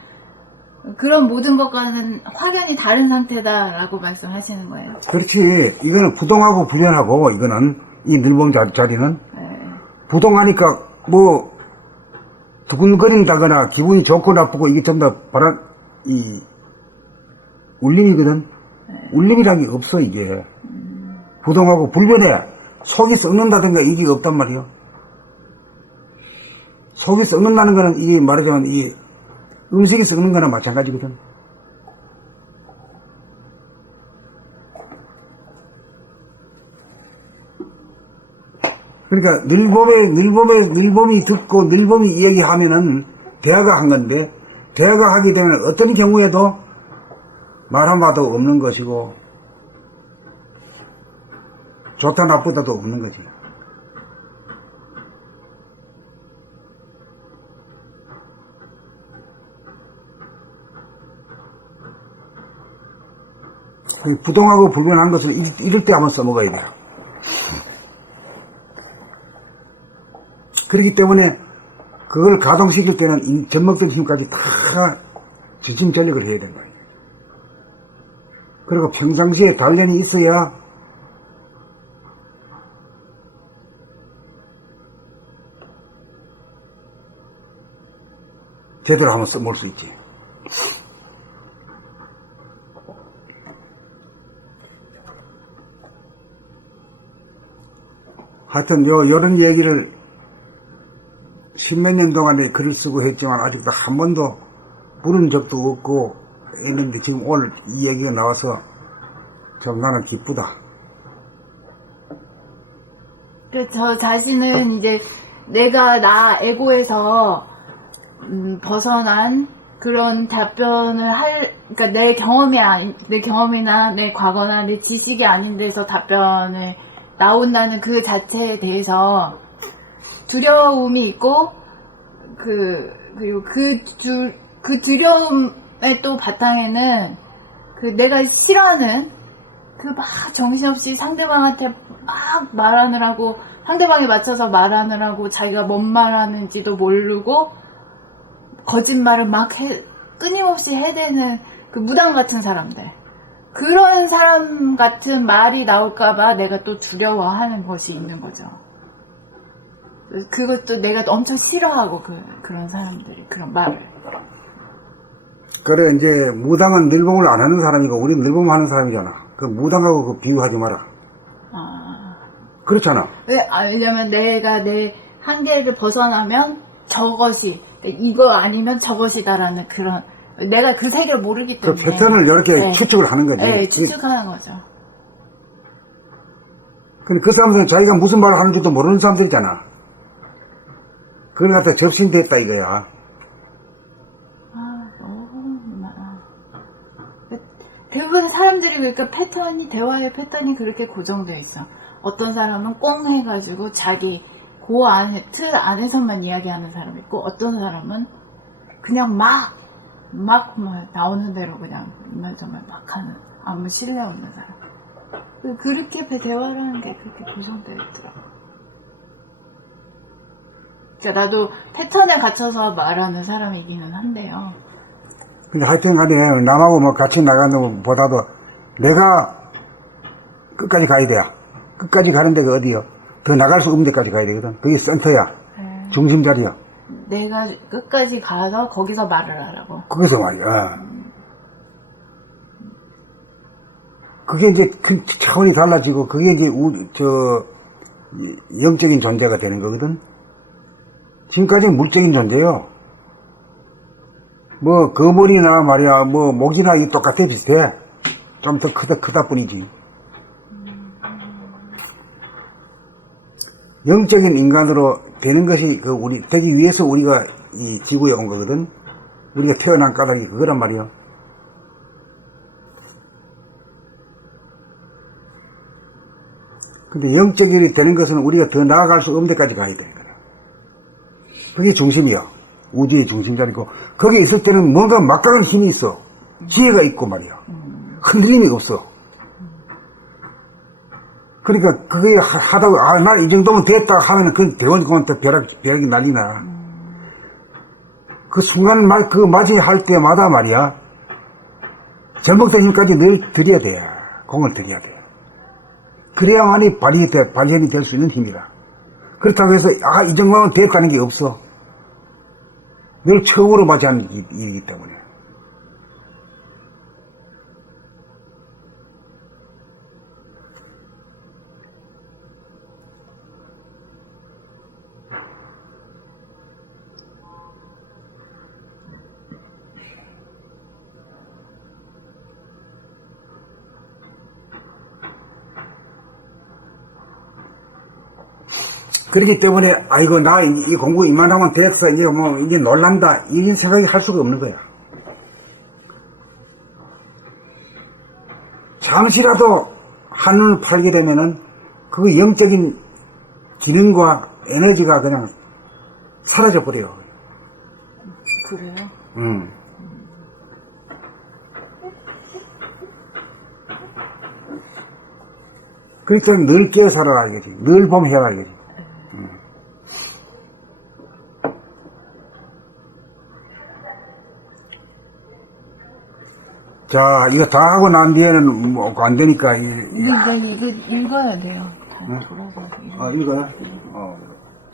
그런 모든 것과는 확연히 다른 상태다라고 말씀하시는 거예요. 그렇지. 이거는 부동하고 불변하고, 이거는 이 늘봄 자리는 네. 부동하니까 뭐 두근거린다거나 기분이 좋고 나쁘고 이게 전부 다 울림이거든. 울림이라는 게 없어. 이게 부동하고 불변해. 속이 썩는다든가 이게 없단 말이야. 속이 썩는다는 거는 이게 말하자면 이 음식이 썩는 거나 마찬가지거든. 그러니까 늘봄이 듣고 늘봄이 이야기하면은 대화가 한 건데, 대화가 하게 되면 어떤 경우에도 말 한마디도 없는 것이고 좋다 나쁘다도 없는 거지. 부동하고 불변한 것을 이럴 때 한번 써먹어야 돼요. 그렇기 때문에 그걸 가동시킬 때는 젖먹던 힘까지 다 전심전력을 해야 되는 거예요. 그리고 평상시에 단련이 있어야 제대로 한번 써볼 수 있지. 하여튼 이런 얘기를 십몇 년 동안에 글을 쓰고 했지만 아직도 한 번도 부른 적도 없고 했는데, 지금 오늘 이 얘기가 나와서 좀 나는 기쁘다. 저 자신은 이제 내가 나 에고에서 벗어난 그런 답변을 그러니까 내 경험이나 내 과거나 내 지식이 아닌 데서 답변을 나온다는 그 자체에 대해서 두려움이 있고, 그리고 그 두려움의 또 바탕에는 그 내가 싫어하는 그 막 정신없이 상대방한테 막 말하느라고, 상대방에 맞춰서 말하느라고 자기가 뭔 말하는지도 모르고 거짓말을 막 끊임없이 해대는 그 무당 같은 사람들, 그런 사람 같은 말이 나올까봐 내가 또 두려워하는 것이 있는 거죠. 그것도 내가 엄청 싫어하고, 그런 사람들이 그런 말을. 그래, 이제 무당은 늘봄을 안 하는 사람이고 우리는 늘봄 하는 사람이잖아. 그 무당하고 그 비유하지 마라. 그렇잖아. 왜냐면 내가 내 한계를 벗어나면 저것이, 이거 아니면 저것이다라는 그런, 내가 그 세계를 모르기 그 때문에. 패턴을 이렇게 네. 추측을 하는 거지. 네, 추측하는 거죠. 근데 그 사람들은 자기가 무슨 말을 하는 줄도 모르는 사람들이잖아. 그걸 갖다 접신됐다 이거야. 너무 대부분의 사람들이 그러니까 대화의 패턴이 그렇게 고정되어 있어. 어떤 사람은 꽁 해가지고 자기 그 안에, 틀 안에서만 이야기하는 사람이 있고, 어떤 사람은 그냥 막 나오는 대로 그냥 정말 막 하는, 아무 신뢰 없는 사람. 그렇게 대화를 하는 게 그렇게 고정되어 있더라고. 그러니까 나도 패턴에 갇혀서 말하는 사람이기는 한데요. 근데 하여튼 간에 남하고 뭐 같이 나가는 것보다도 내가 끝까지 가야 돼. 끝까지 가는 데가 어디요? 더 나갈 수 없는 데까지 가야 되거든. 그게 센터야. 중심자리야. 내가 끝까지 가서 거기서 말을 하라고. 거기서 말이야. 그게 이제 그 차원이 달라지고 그게 이제 영적인 존재가 되는 거거든. 지금까지는 물적인 존재요. 뭐 거머리나 말이야 뭐 목이나 이 똑같아 비슷해. 좀 더 크다 뿐이지. 영적인 인간으로 되는 것이 되기 위해서 우리가 이 지구에 온 거거든. 우리가 태어난 까닭이 그거란 말이야. 근데 영적이 되는 것은 우리가 더 나아갈 수 없는 데까지 가야 되는 거야. 그게 중심이야. 우주의 중심자리고, 거기에 있을 때는 뭔가 막강한 힘이 있어. 지혜가 있고 말이야. 흔들림이 없어. 그러니까 그게 하다가 나 이 정도면 됐다 하면은 그 대원 그한테 벼락이 날리나. 그 순간 그 맞이할 때마다 말이야. 전복된 힘까지 늘 들여야 돼. 공을 들여야 돼. 그래야만이 발현이 될 수 있는 힘이라. 그렇다고 해서 이 정도면 됐다는 게 없어. 늘 처음으로 맞이하는 일이기 때문에. 그렇기 때문에 아이고 나 이 공부 이만하면 됐어 이제 놀란다 이런 생각이 할 수가 없는 거야. 잠시라도 한눈을 팔게 되면은 그 영적인 기능과 에너지가 그냥 사라져 버려요. 그래요? 그렇기 때문에 늘 깨어 살아라 이거지. 늘 봄해라 이거지. 자, 이거 다 하고 난 뒤에는 뭐 안 되니까. 나 이거 읽어야 돼요. 읽어요?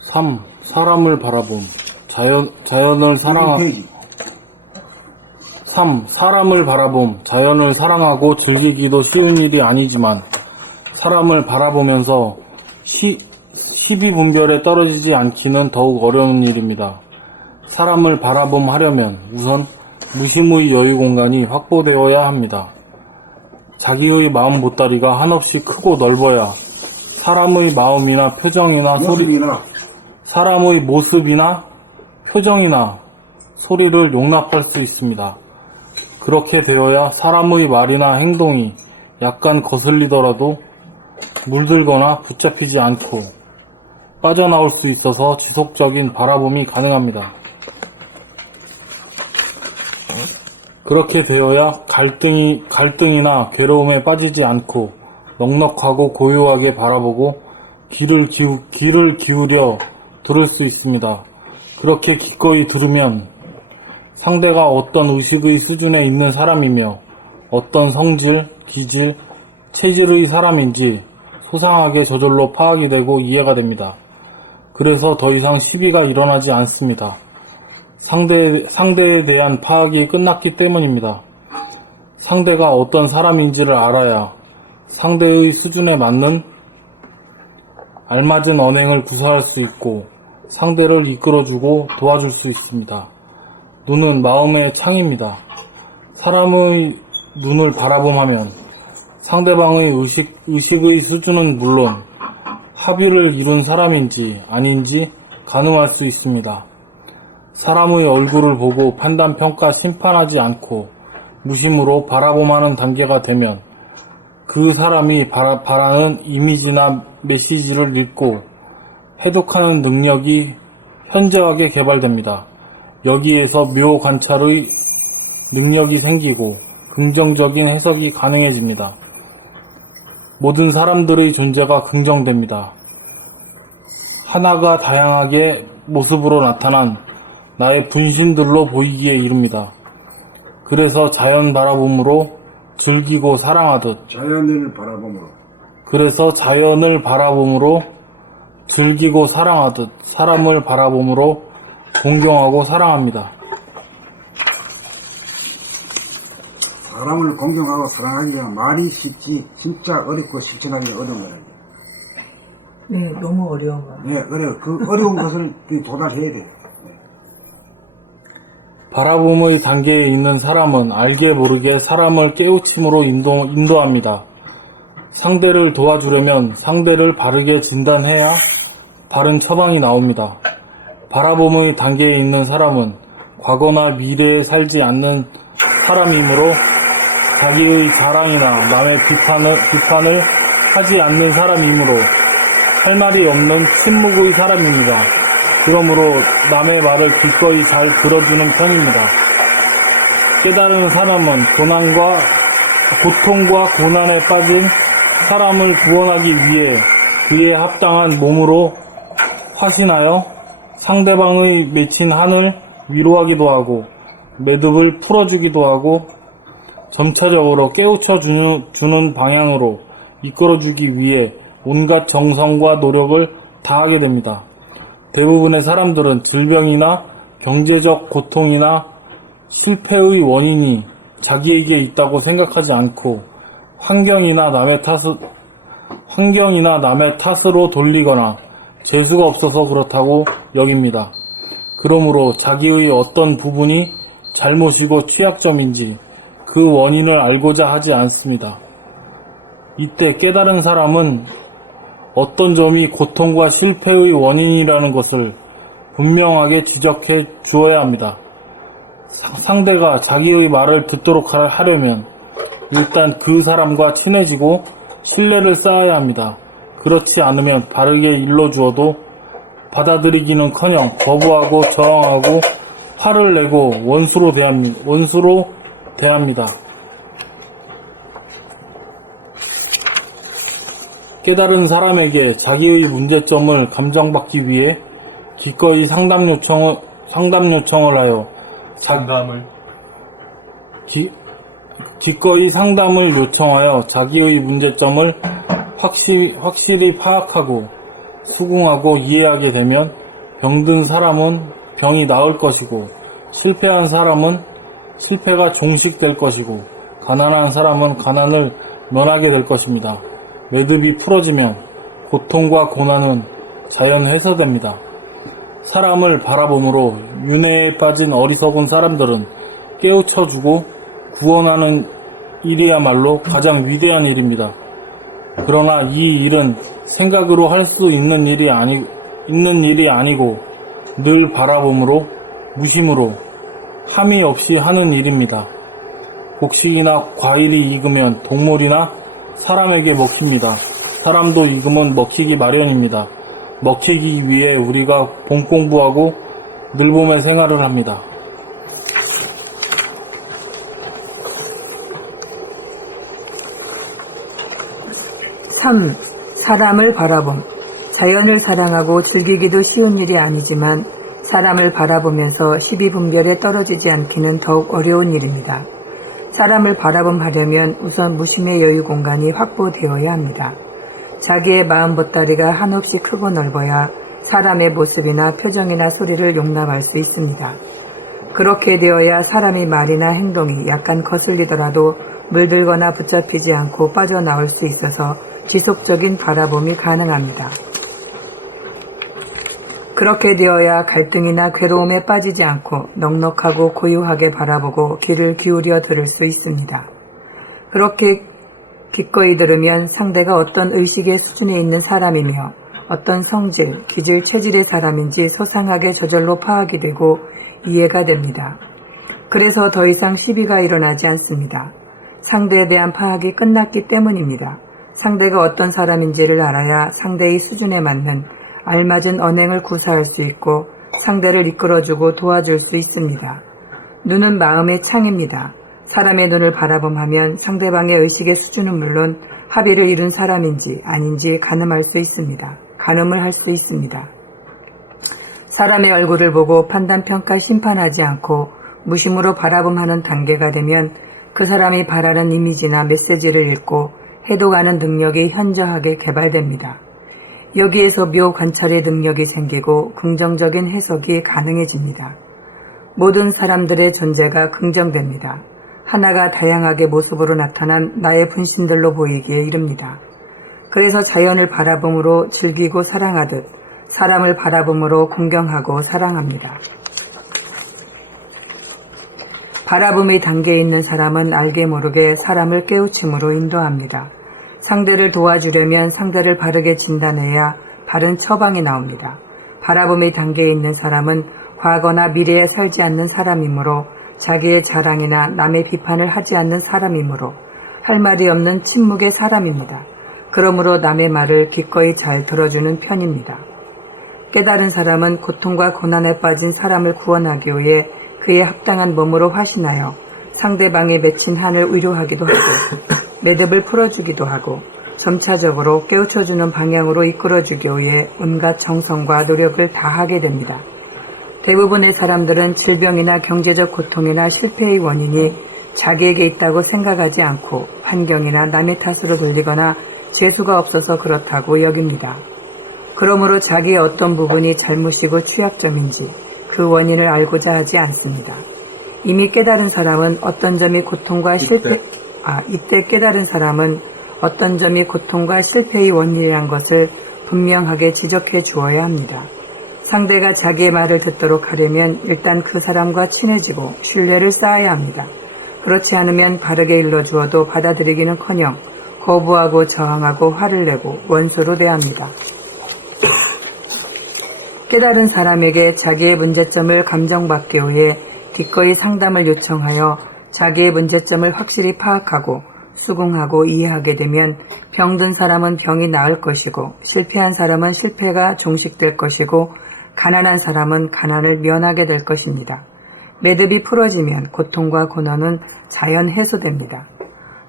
3. 사람을 바라봄. 자연을 사랑하고. 3. 사람을 바라봄. 자연을 사랑하고 즐기기도 쉬운 일이 아니지만 사람을 바라보면서 시비분별에 떨어지지 않기는 더욱 어려운 일입니다. 사람을 바라봄하려면 우선 무심의 여유 공간이 확보되어야 합니다. 자기의 마음 보따리가 한없이 크고 넓어야 사람의 마음이나 표정이나 사람의 모습이나 표정이나 소리를 용납할 수 있습니다. 그렇게 되어야 사람의 말이나 행동이 약간 거슬리더라도 물들거나 붙잡히지 않고 빠져나올 수 있어서 지속적인 바라봄이 가능합니다. 그렇게 되어야 갈등이나 괴로움에 빠지지 않고 넉넉하고 고요하게 바라보고 귀를 기울여 들을 수 있습니다. 그렇게 기꺼이 들으면 상대가 어떤 의식의 수준에 있는 사람이며 어떤 성질, 기질, 체질의 사람인지 소상하게 저절로 파악이 되고 이해가 됩니다. 그래서 더 이상 시비가 일어나지 않습니다. 상대에 대한 파악이 끝났기 때문입니다. 상대가 어떤 사람인지를 알아야 상대의 수준에 맞는 알맞은 언행을 구사할 수 있고 상대를 이끌어주고 도와줄 수 있습니다. 눈은 마음의 창입니다. 사람의 눈을 바라봄하면 상대방의 의식의 수준은 물론 합의를 이룬 사람인지 아닌지 가늠할 수 있습니다. 사람의 얼굴을 보고 판단, 평가, 심판하지 않고 무심으로 바라봄하는 단계가 되면 그 사람이 바라는 이미지나 메시지를 읽고 해독하는 능력이 현저하게 개발됩니다. 여기에서 묘 관찰의 능력이 생기고 긍정적인 해석이 가능해집니다. 모든 사람들의 존재가 긍정됩니다. 하나가 다양하게 모습으로 나타난 나의 분신들로 보이기에 이릅니다. 그래서 자연 바라봄으로 즐기고 사랑하듯 자연을 바라봄으로 그래서 자연을 바라봄으로 즐기고 사랑하듯 사람을 바라봄으로 공경하고 사랑합니다. 사람을 공경하고 사랑하기가 말이 쉽지 진짜 어렵고 실천하기 어려운 거예요. 네, 너무 어려운 거예요. 네, 그래 그 어려운 것을 도달해야 돼요. 바라봄의 단계에 있는 사람은 알게 모르게 사람을 깨우침으로 인도합니다. 상대를 도와주려면 상대를 바르게 진단해야 바른 처방이 나옵니다. 바라봄의 단계에 있는 사람은 과거나 미래에 살지 않는 사람이므로 자기의 자랑이나 남의 비판을 하지 않는 사람이므로 할 말이 없는 침묵의 사람입니다. 그러므로 남의 말을 기꺼이 잘 들어주는 편입니다. 깨달은 사람은 고통과 고난에 빠진 사람을 구원하기 위해 그에 합당한 몸으로 화신하여 상대방의 맺힌 한을 위로하기도 하고 매듭을 풀어주기도 하고 점차적으로 깨우쳐 주는 방향으로 이끌어주기 위해 온갖 정성과 노력을 다하게 됩니다. 대부분의 사람들은 질병이나 경제적 고통이나 실패의 원인이 자기에게 있다고 생각하지 않고 환경이나 남의 탓으로 돌리거나 재수가 없어서 그렇다고 여깁니다. 그러므로 자기의 어떤 부분이 잘못이고 취약점인지 그 원인을 알고자 하지 않습니다. 이때 깨달은 사람은 어떤 점이 고통과 실패의 원인이라는 것을 분명하게 지적해 주어야 합니다. 상대가 자기의 말을 듣도록 하려면 일단 그 사람과 친해지고 신뢰를 쌓아야 합니다. 그렇지 않으면 바르게 일러주어도 받아들이기는커녕 거부하고 저항하고 화를 내고 원수로 대합니다. 깨달은 사람에게 자기의 문제점을 감정받기 위해 기꺼이 상담 요청을 하여 기꺼이 상담을 요청하여 자기의 문제점을 확실히 파악하고 수긍하고 이해하게 되면 병든 사람은 병이 나을 것이고 실패한 사람은 실패가 종식될 것이고 가난한 사람은 가난을 면하게 될 것입니다. 매듭이 풀어지면 고통과 고난은 자연 해소됩니다. 사람을 바라봄으로 윤회에 빠진 어리석은 사람들은 깨우쳐주고 구원하는 일이야말로 가장 위대한 일입니다. 그러나 이 일은 생각으로 할 수 있는 일이 아니고 늘 바라봄으로 무심으로 함이 없이 하는 일입니다. 곡식이나 과일이 익으면 동물이나 사람에게 먹힙니다. 사람도 익으면 먹히기 마련입니다. 먹히기 위해 우리가 본 공부하고 늘봄의 생활을 합니다. 사람을 바라봄. 자연을 사랑하고 즐기기도 쉬운 일이 아니지만 사람을 바라보면서 시비분별에 떨어지지 않기는 더욱 어려운 일입니다. 사람을 바라봄하려면 우선 무심의 여유 공간이 확보되어야 합니다. 자기의 마음 보따리가 한없이 크고 넓어야 사람의 모습이나 표정이나 소리를 용납할 수 있습니다. 그렇게 되어야 사람의 말이나 행동이 약간 거슬리더라도 물들거나 붙잡히지 않고 빠져나올 수 있어서 지속적인 바라봄이 가능합니다. 그렇게 되어야 갈등이나 괴로움에 빠지지 않고 넉넉하고 고요하게 바라보고 귀를 기울여 들을 수 있습니다. 그렇게 기꺼이 들으면 상대가 어떤 의식의 수준에 있는 사람이며 어떤 성질, 기질, 체질의 사람인지 소상하게 저절로 파악이 되고 이해가 됩니다. 그래서 더 이상 시비가 일어나지 않습니다. 상대에 대한 파악이 끝났기 때문입니다. 상대가 어떤 사람인지를 알아야 상대의 수준에 맞는 알맞은 언행을 구사할 수 있고 상대를 이끌어주고 도와줄 수 있습니다. 눈은 마음의 창입니다. 사람의 눈을 바라봄하면 상대방의 의식의 수준은 물론 합의를 이룬 사람인지 아닌지 가늠을 할 수 있습니다. 사람의 얼굴을 보고 판단, 평가, 심판하지 않고 무심으로 바라봄하는 단계가 되면 그 사람이 바라는 이미지나 메시지를 읽고 해독하는 능력이 현저하게 개발됩니다. 여기에서 묘 관찰의 능력이 생기고 긍정적인 해석이 가능해집니다. 모든 사람들의 존재가 긍정됩니다. 하나가 다양하게 모습으로 나타난 나의 분신들로 보이기에 이릅니다. 그래서 자연을 바라봄으로 즐기고 사랑하듯 사람을 바라봄으로 공경하고 사랑합니다. 바라봄의 단계에 있는 사람은 알게 모르게 사람을 깨우침으로 인도합니다. 상대를 도와주려면 상대를 바르게 진단해야 바른 처방이 나옵니다. 바라봄의 단계에 있는 사람은 과거나 미래에 살지 않는 사람이므로 자기의 자랑이나 남의 비판을 하지 않는 사람이므로 할 말이 없는 침묵의 사람입니다. 그러므로 남의 말을 기꺼이 잘 들어주는 편입니다. 깨달은 사람은 고통과 고난에 빠진 사람을 구원하기 위해 그에 합당한 몸으로 화신하여 상대방의 맺힌 한을 위로하기도 하고 매듭을 풀어주기도 하고 점차적으로 깨우쳐주는 방향으로 이끌어주기 위해 온갖 정성과 노력을 다하게 됩니다. 대부분의 사람들은 질병이나 경제적 고통이나 실패의 원인이 자기에게 있다고 생각하지 않고 환경이나 남의 탓으로 돌리거나 재수가 없어서 그렇다고 여깁니다. 그러므로 자기의 어떤 부분이 잘못이고 취약점인지 그 원인을 알고자 하지 않습니다. 이미 깨달은 사람은 어떤 점이 고통과 이때 깨달은 사람은 어떤 점이 고통과 실패의 원인이란 것을 분명하게 지적해 주어야 합니다. 상대가 자기의 말을 듣도록 하려면 일단 그 사람과 친해지고 신뢰를 쌓아야 합니다. 그렇지 않으면 바르게 일러주어도 받아들이기는커녕 거부하고 저항하고 화를 내고 원수로 대합니다. 깨달은 사람에게 자기의 문제점을 감정받기 위해 기꺼이 상담을 요청하여 자기의 문제점을 확실히 파악하고 수긍하고 이해하게 되면 병든 사람은 병이 나을 것이고 실패한 사람은 실패가 종식될 것이고 가난한 사람은 가난을 면하게 될 것입니다. 매듭이 풀어지면 고통과 고난은 자연 해소됩니다.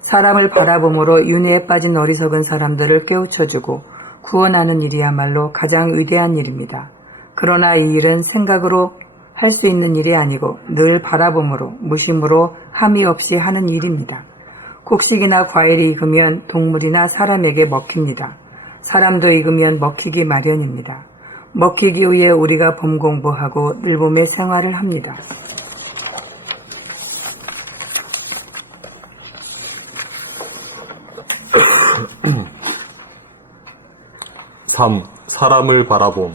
사람을 바라봄으로 윤회에 빠진 어리석은 사람들을 깨우쳐주고 구원하는 일이야말로 가장 위대한 일입니다. 그러나 이 일은 생각으로 할 수 있는 일이 아니고 늘 바라봄으로 무심으로 함의 없이 하는 일입니다. 곡식이나 과일이 익으면 동물이나 사람에게 먹힙니다. 사람도 익으면 먹히기 마련입니다. 먹히기 위해 우리가 봄 공부하고 늘봄의 생활을 합니다. 3. 사람을 바라봄.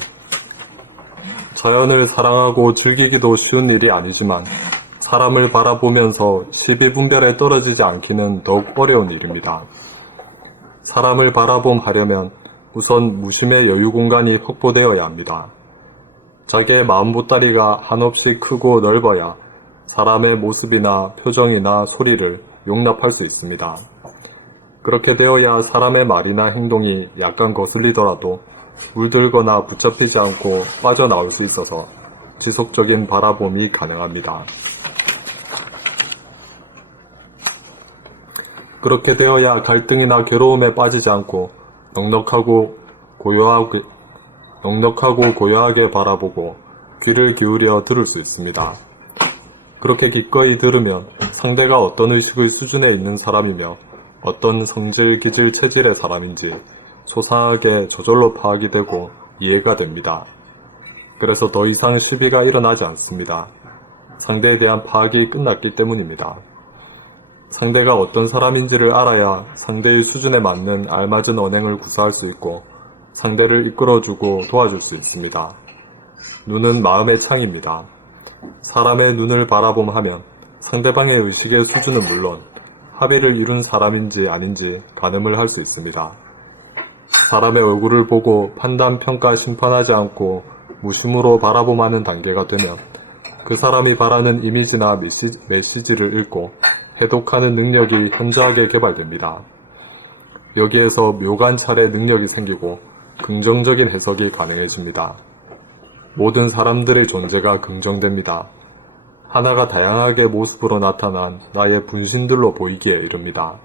자연을 사랑하고 즐기기도 쉬운 일이 아니지만 사람을 바라보면서 시비분별에 떨어지지 않기는 더욱 어려운 일입니다. 사람을 바라봄하려면 우선 무심의 여유 공간이 확보되어야 합니다. 자기의 마음 보따리가 한없이 크고 넓어야 사람의 모습이나 표정이나 소리를 용납할 수 있습니다. 그렇게 되어야 사람의 말이나 행동이 약간 거슬리더라도 물들거나 붙잡히지 않고 빠져나올 수 있어서 지속적인 바라봄이 가능합니다. 그렇게 되어야 갈등이나 괴로움에 빠지지 않고 넉넉하고 고요하게 바라보고 귀를 기울여 들을 수 있습니다. 그렇게 기꺼이 들으면 상대가 어떤 의식의 수준에 있는 사람이며 어떤 성질, 기질, 체질의 사람인지 소상하게 저절로 파악이 되고 이해가 됩니다. 그래서 더 이상 시비가 일어나지 않습니다. 상대에 대한 파악이 끝났기 때문입니다. 상대가 어떤 사람인지를 알아야 상대의 수준에 맞는 알맞은 언행을 구사할 수 있고 상대를 이끌어주고 도와줄 수 있습니다. 눈은 마음의 창입니다. 사람의 눈을 바라봄하면 상대방의 의식의 수준은 물론 합의를 이룬 사람인지 아닌지 가늠을 할 수 있습니다. 사람의 얼굴을 보고 판단, 평가, 심판하지 않고 무심으로 바라봄하는 단계가 되면 그 사람이 바라는 이미지나 메시지를 읽고 해독하는 능력이 현저하게 개발됩니다. 여기에서 묘관 차례 능력이 생기고 긍정적인 해석이 가능해집니다. 모든 사람들의 존재가 긍정됩니다. 하나가 다양하게 모습으로 나타난 나의 분신들로 보이기에 이릅니다.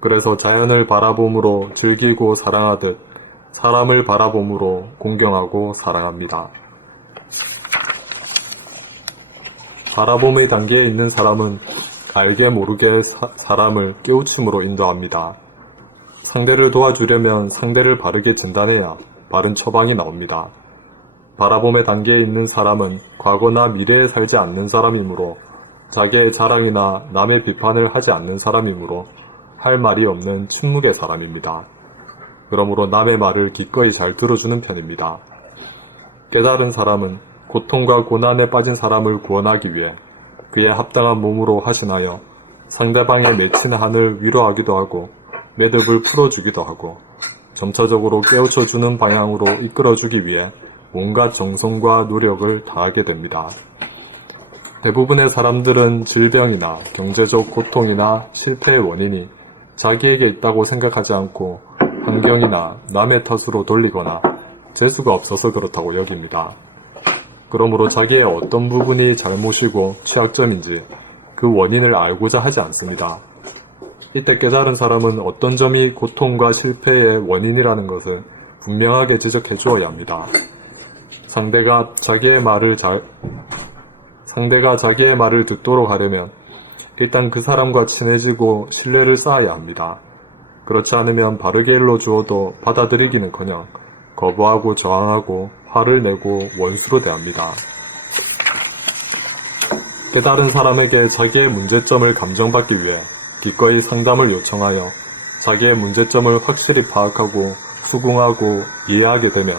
그래서 자연을 바라봄으로 즐기고 사랑하듯 사람을 바라봄으로 공경하고 사랑합니다. 바라봄의 단계에 있는 사람은 알게 모르게 사람을 깨우침으로 인도합니다. 상대를 도와주려면 상대를 바르게 진단해야 바른 처방이 나옵니다. 바라봄의 단계에 있는 사람은 과거나 미래에 살지 않는 사람이므로 자기의 자랑이나 남의 비판을 하지 않는 사람이므로 할 말이 없는 침묵의 사람입니다. 그러므로 남의 말을 기꺼이 잘 들어주는 편입니다. 깨달은 사람은 고통과 고난에 빠진 사람을 구원하기 위해 그에 합당한 몸으로 하신하여 상대방의 맺힌 한을 위로하기도 하고 매듭을 풀어주기도 하고 점차적으로 깨우쳐주는 방향으로 이끌어주기 위해 온갖 정성과 노력을 다하게 됩니다. 대부분의 사람들은 질병이나 경제적 고통이나 실패의 원인이 자기에게 있다고 생각하지 않고 환경이나 남의 탓으로 돌리거나 재수가 없어서 그렇다고 여깁니다. 그러므로 자기의 어떤 부분이 잘못이고 취약점인지 그 원인을 알고자 하지 않습니다. 이때 깨달은 사람은 어떤 점이 고통과 실패의 원인이라는 것을 분명하게 지적해 주어야 합니다. 상대가 자기의 말을 듣도록 하려면 일단 그 사람과 친해지고 신뢰를 쌓아야 합니다. 그렇지 않으면 바르게 일러주어도 받아들이기는커녕 거부하고 저항하고 화를 내고 원수로 대합니다. 깨달은 사람에게 자기의 문제점을 감정받기 위해 기꺼이 상담을 요청하여 자기의 문제점을 확실히 파악하고 수긍하고 이해하게 되면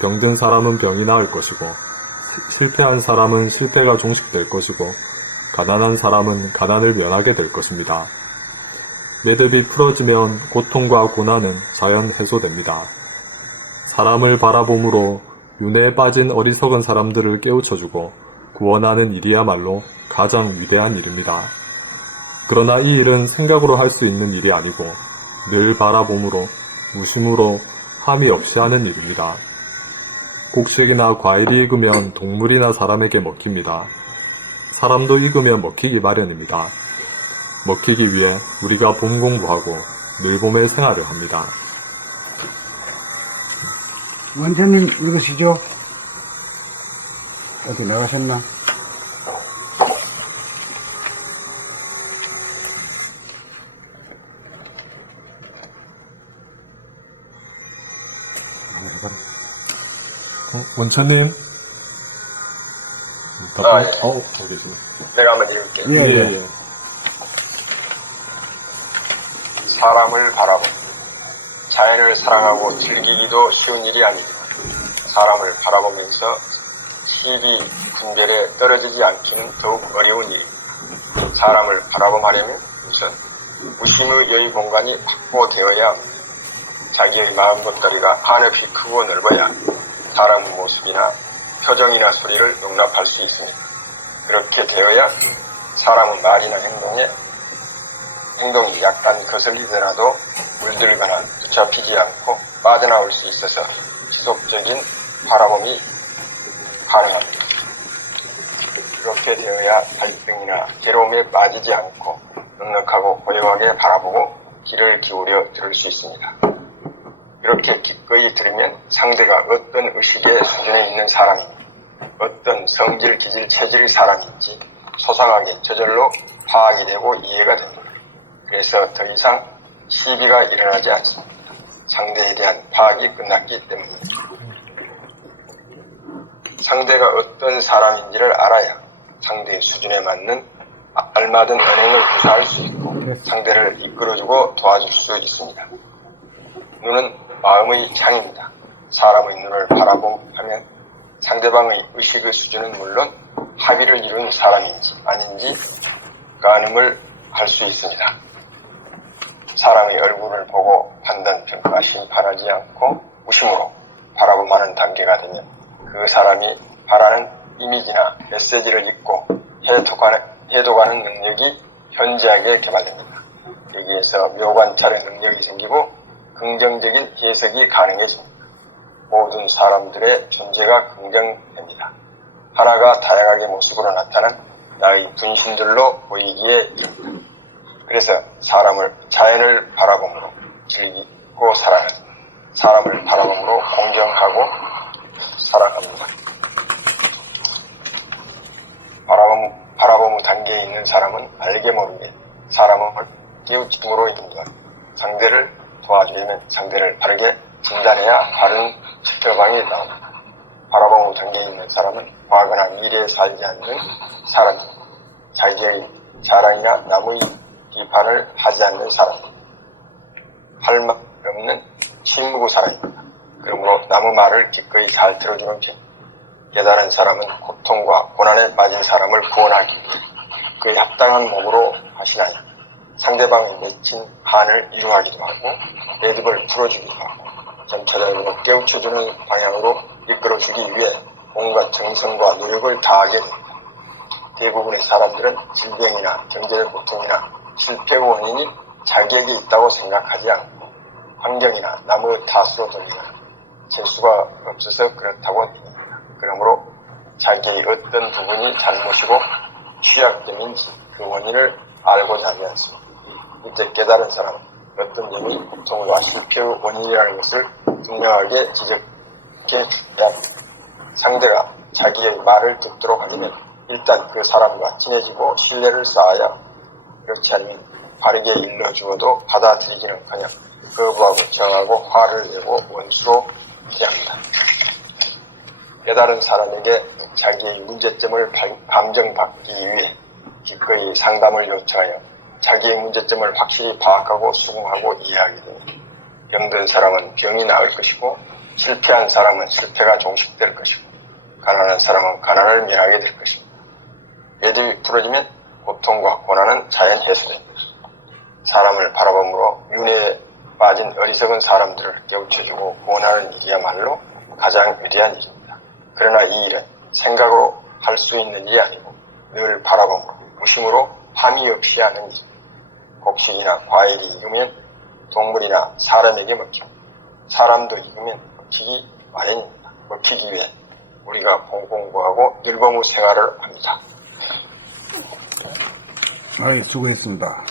병든 사람은 병이 나을 것이고 실패한 사람은 실패가 종식될 것이고 가난한 사람은 가난을 면하게 될 것입니다. 매듭이 풀어지면 고통과 고난은 자연 해소됩니다. 사람을 바라봄으로 윤회에 빠진 어리석은 사람들을 깨우쳐주고 구원하는 일이야말로 가장 위대한 일입니다. 그러나 이 일은 생각으로 할 수 있는 일이 아니고 늘 바라봄으로 무심으로 함이 없이 하는 일입니다. 곡식이나 과일이 익으면 동물이나 사람에게 먹힙니다. 사람도 익으면 먹히기 마련입니다. 먹히기 위해 우리가 봄 공부하고 늘봄의 생활을 합니다. 원장님 읽으시죠? 어디 나가셨나? 원천님? 예. 저기 계시네. 내가 한번 읽을게. 예. 사람을 바라보 자연을 사랑하고 즐기기도 쉬운 일이 아니지만 사람을 바라보면서 시비 분별에 떨어지지 않기는 더욱 어려운 일입니다. 사람을 바라봄하려면 우선 무심의 여의 공간이 확보되어야 합니다. 자기의 마음 겉다리가 한없이 크고 넓어야 사람의 모습이나 표정이나 소리를 용납할 수 있습니다. 그렇게 되어야 사람의 말이나 행동이 약간 거슬리더라도 물들거나 붙잡히지 않고 빠져나올 수 있어서 지속적인 바라봄이 가능합니다. 그렇게 되어야 갈등이나 괴로움에 빠지지 않고 넉넉하고 고요하게 바라보고 귀를 기울여 들을 수 있습니다. 이렇게 기꺼이 들으면 상대가 어떤 의식의 수준에 있는 사람인지, 어떤 성질, 기질, 체질의 사람인지 소상하게 저절로 파악이 되고 이해가 됩니다. 그래서 더 이상 시비가 일어나지 않습니다. 상대에 대한 파악이 끝났기 때문입니다. 상대가 어떤 사람인지를 알아야 상대의 수준에 맞는 알맞은 언행을 구사할 수 있고 상대를 이끌어주고 도와줄 수 있습니다. 눈은 마음의 창입니다. 사람의 눈을 바라보면 상대방의 의식의 수준은 물론 합의를 이룬 사람인지 아닌지 가늠을 할 수 있습니다. 사람의 얼굴을 보고 판단, 평가, 심판하지 않고 무심으로 바라보마는 단계가 되면 그 사람이 바라는 이미지나 메시지를 읽고 해독하는 능력이 현저하게 개발됩니다. 여기에서 묘관찰의 능력이 생기고 긍정적인 해석이 가능해집니다. 모든 사람들의 존재가 긍정됩니다. 하나가 다양하게 모습으로 나타난 나의 분신들로 보이기에 이릅니다. 그래서 자연을 바라봄으로 즐기고 살아는 사람을 바라봄으로 공경하고 사랑합니다. 바라봄 단계에 있는 사람은 알게 모르게 사람을 깨우침으로 인도합니다. 상대를 도와주려면 상대를 바르게 진단해야 바른 처방이 나옵니다. 바라봄 단계에 있는 사람은 과거나 미래에 살지 않는 사람입니다. 자기의 자랑이나 남의 비판을 하지 않는 사람입니다. 할 말 없는 침묵의 사람입니다. 그러므로 남의 말을 기꺼이 잘 들어주는 편. 깨달은 사람은 고통과 고난에 빠진 사람을 구원하기 위해 그에 합당한 몸으로 하시나니 상대방이 맺힌 한을 이루하기도 하고 매듭을 풀어주기도 하고 점차적으로 깨우쳐주는 방향으로 이끌어주기 위해 온갖 정성과 노력을 다하게 됩니다. 대부분의 사람들은 질병이나 경제적 고통이나 실패의 원인이 자기에게 있다고 생각하지 않고 환경이나 남의 탓으로 돌리거나 재수가 없어서 그렇다고 합니다. 그러므로 자기의 어떤 부분이 잘못이고 취약점인지 그 원인을 알고자 하지 않습니다. 이때 깨달은 사람은 어떤 점이 고통과 실패의 원인이라는 것을 분명하게 지적해 줘야 합니다. 상대가 자기의 말을 듣도록 하려면 일단 그 사람과 친해지고 신뢰를 쌓아야 그렇지 않으면 바르게 일러주어도 받아들이기는커녕 거부하고 정하고 화를 내고 원수로 대합니다. 깨달은 사람에게 자기의 문제점을 감정받기 위해 기꺼이 상담을 요청하여 자기의 문제점을 확실히 파악하고 수긍하고 이해하게 됩니다. 병든 사람은 병이 나을 것이고 실패한 사람은 실패가 종식될 것이고 가난한 사람은 가난을 면하게 될 것입니다. 매듭이 풀어지면 고통과 고난은 자연 해소됩니다. 사람을 바라봄으로 윤회에 빠진 어리석은 사람들을 깨우쳐주고 구원하는 일이야말로 가장 위대한 일입니다. 그러나 이 일은 생각으로 할 수 있는 일이 아니고 늘 바라봄으로 무심으로 함이 없이 하는 일입니다. 곡식이나 과일이 익으면 동물이나 사람에게 먹히고 사람도 익으면 먹히기 마련입니다. 먹히기 위해 우리가 공부하고 늘범의 생활을 합니다. 수고했습니다.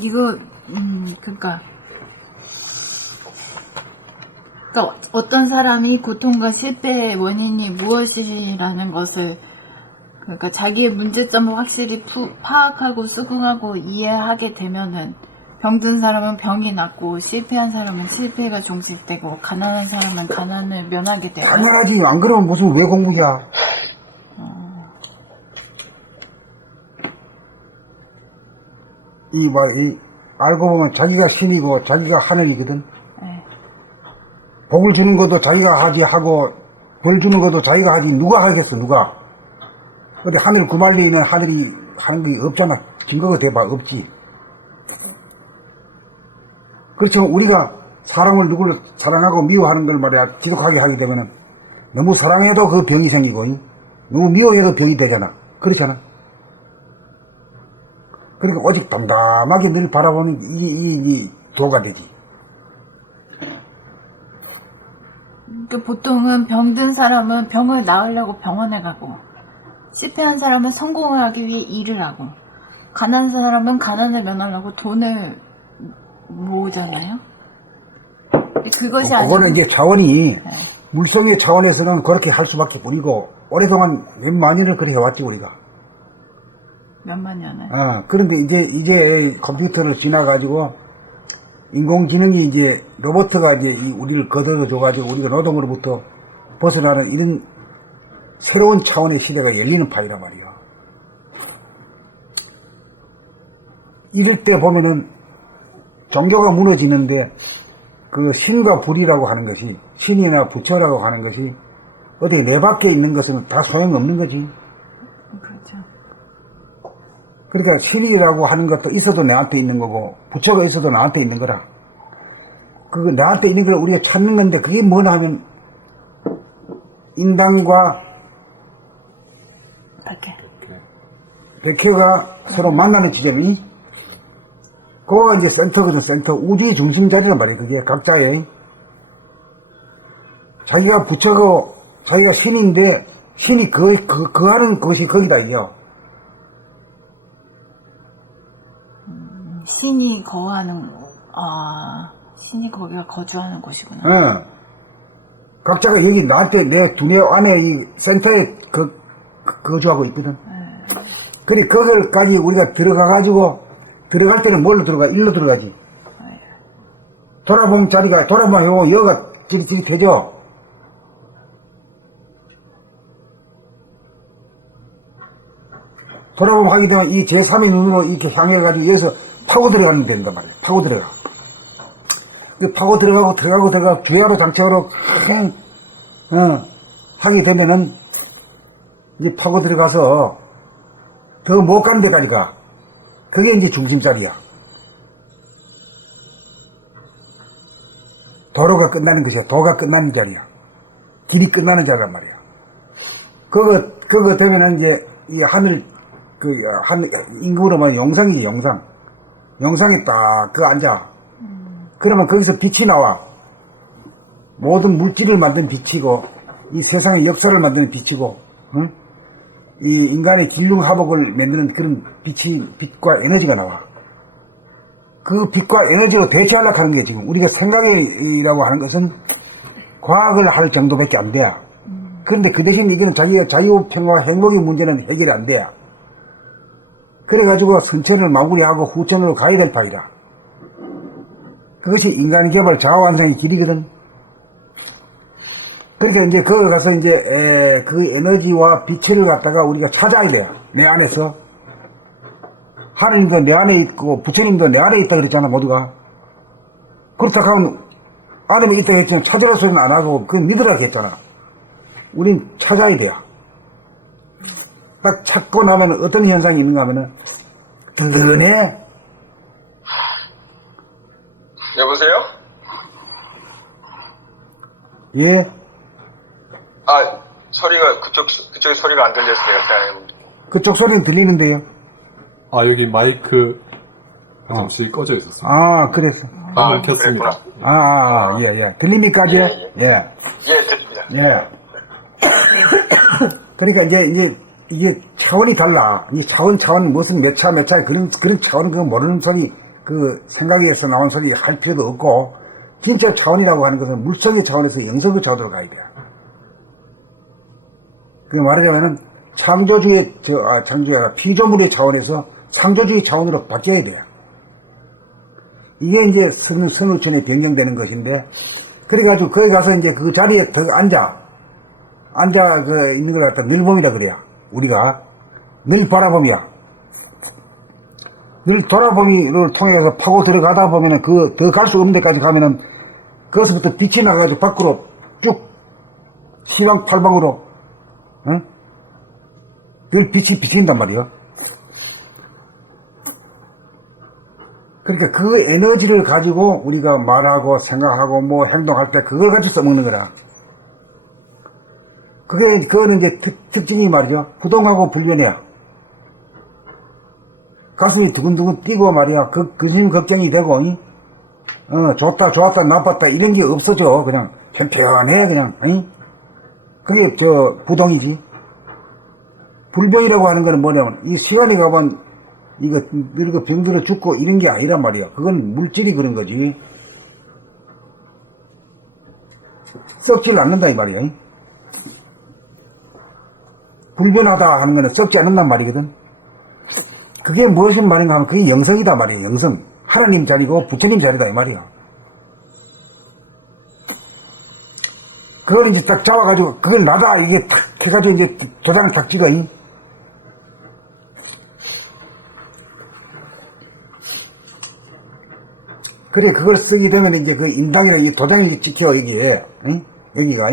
이거 그러니까 어떤 사람이 고통과 실패의 원인이 무엇이라는 것을 그러니까 자기의 문제점을 확실히 파악하고 수긍하고 이해하게 되면은 병든 사람은 병이 낫고 실패한 사람은 실패가 종식되고 가난한 사람은 가난을 면하게 되고. 당연하지. 안 그러면 무슨 왜 공부야. 알고 보면 자기가 신이고 자기가 하늘이거든. 네. 복을 주는 것도 자기가 하지 하고 벌 주는 것도 자기가 하지 누가 하겠어 누가. 근데 하늘 구말리에 있는 하늘이 하는 게 없잖아. 증거가 대봐 없지. 그렇지만 우리가 사람을 누구를 사랑하고 미워하는 걸 말이야 지독하게 하게 되면은 너무 사랑해도 그 병이 생기고 너무 미워해도 병이 되잖아. 그렇잖아. 그러니까 오직 담담하게 늘 바라보는 이 도가 되지. 그러니까 보통은 병든 사람은 병을 나으려고 병원에 가고 실패한 사람은 성공을 하기 위해 일을 하고 가난한 사람은 가난을 면하려고 돈을 모으잖아요. 그것이 아니고 그거는 이제 차원이 물속의 차원에서는 그렇게 할 수밖에 뿐이고 오랫동안 몇만 년을 그렇게 해왔지 우리가. 몇만 년을. 그런데 이제 컴퓨터를 지나가지고 인공지능이 이제 로봇가 이제 우리를 거들어줘가지고 우리가 노동으로부터 벗어나는 이런 새로운 차원의 시대가 열리는 판이란 말이야. 이럴 때 보면은 종교가 무너지는데 그 신과 불이라고 하는 것이 신이나 부처라고 하는 것이 어디 내 밖에 있는 것은 다 소용없는 거지. 그렇죠. 그러니까 신이라고 하는 것도 있어도 나한테 있는 거고 부처가 있어도 나한테 있는 거라. 그거 나한테 있는 걸 우리가 찾는 건데 그게 뭐냐 하면 인당과 백회가 서로 만나는 지점이 그거가 이제 센터거든. 센터. 우주의 중심 자리란 말이에요. 그게 각자의 자기가 부처고 자기가 신인데 신이 그 하는 것이 거기다 이요. 신이 거하는, 신이 거기가 거주하는 곳이구나. 어. 각자가 여기 나한테 내 두뇌 안에 이 센터에 거주하고 있거든. 그래, 거기까지 우리가 들어가가지고, 들어갈 때는 뭘로 들어가? 일로 들어가지. 돌아보면 자리가, 돌아보면 여기가 찌릿찌릿해져. 돌아보면 하게 되면 이 제3의 눈으로 이렇게 향해가지고 여기서 파고 들어가는 된단 말이야. 파고 들어가. 파고 들어가고 주야로 장착으로 하게 되면은 이제 파고 들어가서 더 못 가는 데까지 가. 그게 이제 중심자리야. 도로가 끝나는 것이야. 도가 끝나는 자리야. 길이 끝나는 자리란 말이야. 그거 되면은 이제 이 하늘 임금으로 말하면 영상이지, 영상. 영상에 딱 앉아. 그러면 거기서 빛이 나와. 모든 물질을 만든 빛이고, 이 세상의 역사를 만드는 빛이고, 응? 이 인간의 길융합옥을 만드는 그런 빛과 에너지가 나와. 그 빛과 에너지로 대체하려고 하는 게 지금 우리가 생각이라고 하는 것은 과학을 할 정도밖에 안 돼. 그런데 그 대신 이거는 자기의 자유평화와 행복의 문제는 해결이 안 돼. 그래가지고 선천을 마무리하고 후천으로 가야 될 파이다. 그것이 인간 개발 자아완성의 길이거든. 그러니까 이제 거기 가서 이제 그 에너지와 빛을 갖다가 우리가 찾아야 돼요. 내 안에서. 하느님도 내 안에 있고 부처님도 내 안에 있다 그랬잖아, 모두가. 그렇다고 하면 안에 있다 했지만 찾으라 소리는 안 하고 그건 믿으라고 했잖아. 우린 찾아야 돼요. 딱 찾고 나면 어떤 현상이 있는가 하면은 든든해. 여보세요? 예. 소리가 그쪽에 소리가 안 들렸어요. 사장님. 그쪽 소리는 들리는데요. 여기 마이크 잠시 꺼져 있었습니다. 그랬어. 켰습니다. 예. 들립니까, 이제? 예. 듣습니다. 예. 그러니까 이게 차원이 달라. 이 차원 무슨 몇 차 그런 차원 그거 모르는 소리 생각에서 나온 소리 할 필요도 없고, 진짜 차원이라고 하는 것은 물성의 차원에서 영성의 차원으로 가야 돼. 그 말하자면은 창조주의 창조가 피조물의 차원에서 창조주의 차원으로 바뀌어야 돼요. 이게 이제 선우천에 변경되는 것인데, 그래가지고 거기 가서 이제 그 자리에 더 앉아 있는 걸 갖다 늘봄이라 그래요. 우리가 늘 바라봄이야. 늘 돌아보미를 통해서 파고 들어가다 보면은 더 갈 수 없는 데까지 가면은 거기서부터 빛이 나가가지고 밖으로 쭉 시방팔방으로 늘 빛이 비친단 말이야. 그러니까 그 에너지를 가지고 우리가 말하고 생각하고 뭐 행동할 때 그걸 가지고 써먹는 거라. 그거는 이제 특징이 말이죠. 부동하고 불변이야. 가슴이 두근두근 뛰고 말이야. 근심 걱정이 되고, 좋다, 나빴다, 이런 게 없어져. 그냥 편편해, 그냥, 그게 부동이지. 불변이라고 하는 거는 뭐냐면, 이 시간이 가면, 이거 늙어 병들어 죽고 이런 게 아니란 말이야. 그건 물질이 그런 거지. 썩질 않는다, 이 말이야. 불변하다 하는 거는 썩지 않는단 말이거든. 그게 무엇인 말인가 하면 그게 영성이다 말이야. 영성. 하나님 자리고 부처님 자리다 이 말이야. 그걸 이제 딱 잡아가지고 그걸 나다 이게 탁 해가지고 이제 도장을 탁 찍어. 그래 그걸 쓰게 되면 이제 그 인당이랑 이 도장이 찍혀 여기에. 여기가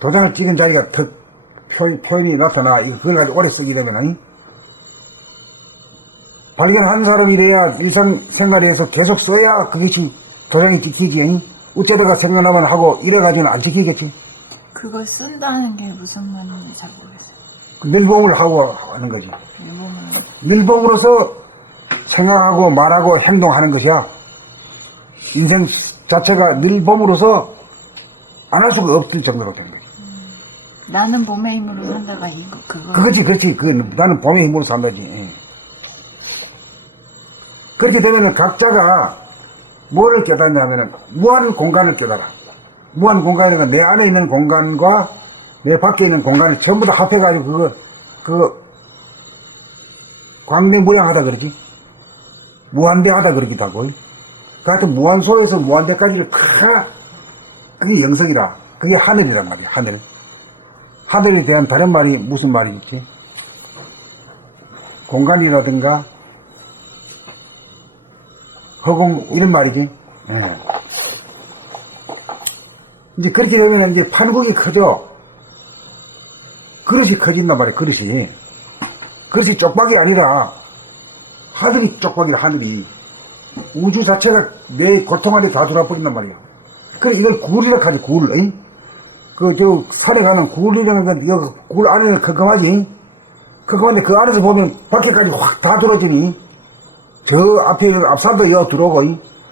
도장을 찍은 자리가 턱 표현이 나타나. 그걸 가지고 오래 쓰게 되면, 발견한 사람이래야 일상생활에서 계속 써야 그것이 도장이 찍히지. 어쩌다가 생각나면 하고 이래가지고는 안 지키겠지. 그걸 쓴다는 게 무슨 말인지 잘 모르겠어요. 그 밀봉을 하고 하는 거지. 일본은 밀봉으로서 생각하고 말하고 행동하는 것이야. 인생 자체가 밀봉으로서 안 할 수가 없을 정도로 된 거지. 나는 몸의 힘으로 산다가 이거 그거. 그렇지. 나는 봄의 힘으로 산다지. 응. 그렇게 되면은 각자가 뭐를 깨닫냐면은 무한 공간을 깨달아. 무한 공간이니까 내 안에 있는 공간과 내 밖에 있는 공간을 전부 다 합해가지고 그거 광대무량하다 그러지. 무한대하다 그러기도 하고. 그 하여튼 무한소에서 무한대까지를 다 그게 영성이라. 그게 하늘이란 말이야. 하늘. 하늘에 대한 다른 말이 무슨 말이지? 공간이라든가 허공 이런 말이지. 이제 그렇게 되면 이제 판국이 커져. 그릇이 커진단 말이야. 그릇이 쪽박이 아니라 하늘이 쪽박이라. 하늘이 우주 자체가 내 고통 안에 다 들어버린단 말이야. 그래 이걸 굴이라 하지. 굴. 저 산에 가는 굴이라는 건 이거 굴 안에는 컴컴하지. 컴컴한데 그 안에서 보면 밖에까지 확 다 들어지니 저 앞에 앞산도 여 들어오고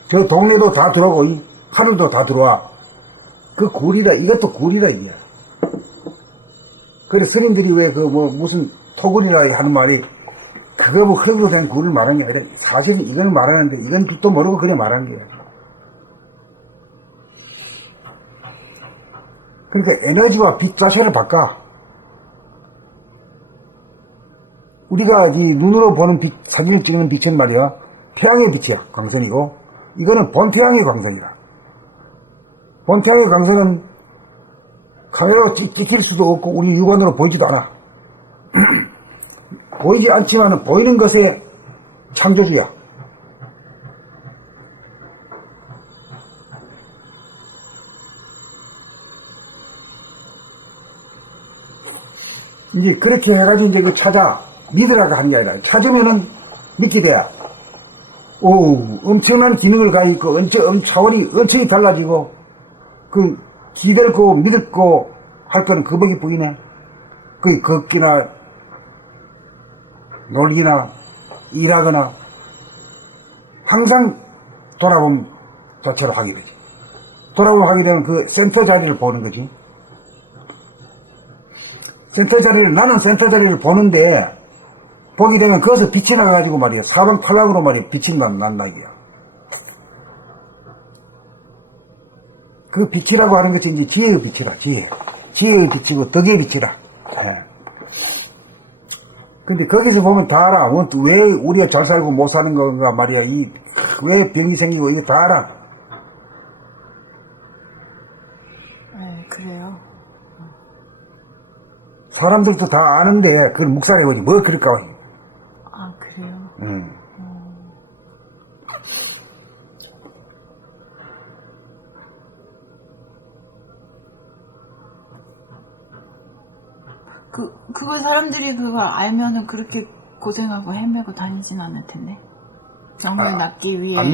저 동네도 다 들어오고 하늘도 다 들어와. 그 굴이라. 이것도 굴이라 이게. 그래 스님들이 왜 그 뭐 무슨 토굴이라 하는 말이 그거 뭐 흙으로 된 굴을 말하는 게 아니라 사실은 이걸 말하는데 이건 뜻도 모르고 그래 말하는 거야. 그러니까 에너지와 빛 자체를 바꿔. 우리가 이 눈으로 보는 빛, 사진을 찍는 빛은 말이야 태양의 빛이야. 광선이고 이거는 본태양의 광선이라. 본태양의 광선은 카메라로 찍힐 수도 없고 우리 육안으로 보이지도 않아. 보이지 않지만 보이는 것의 창조주야. 이제 그렇게 해가지고 이제 그 찾아. 믿으라고 하는 게 아니라 찾으면은 믿게 돼. 엄청난 기능을 가지고 차원이 엄청이 달라지고 그 기댈고 믿고 할 거는 그밖에 보이네. 그 걷기나 놀기나 일하거나 항상 돌아봄 자체로 하게 되지. 돌아봄 하게 되면 그 센터 자리를 보는 거지. 센터 자리를, 나는 센터 자리를 보는데 보게 되면 거기서 빛이 나가지고 말이야. 사방팔방으로 말이야. 빛이 난다 이거야. 그 빛이라고 하는 것이 이제 지혜의 빛이라. 지혜의 빛이고 덕의 빛이라. 예. 근데 거기서 보면 다 알아. 왜 우리가 잘 살고 못 사는 건가 말이야. 왜 병이 생기고 이거 다 알아. 네, 그래요. 사람들도 다 아는데 그걸 묵살해보지. 뭐 그럴까 봐. 아, 그래요? 그걸 사람들이 그걸 알면은 그렇게 고생하고 헤매고 다니진 않을 텐데. 정을 낳기 위해. 안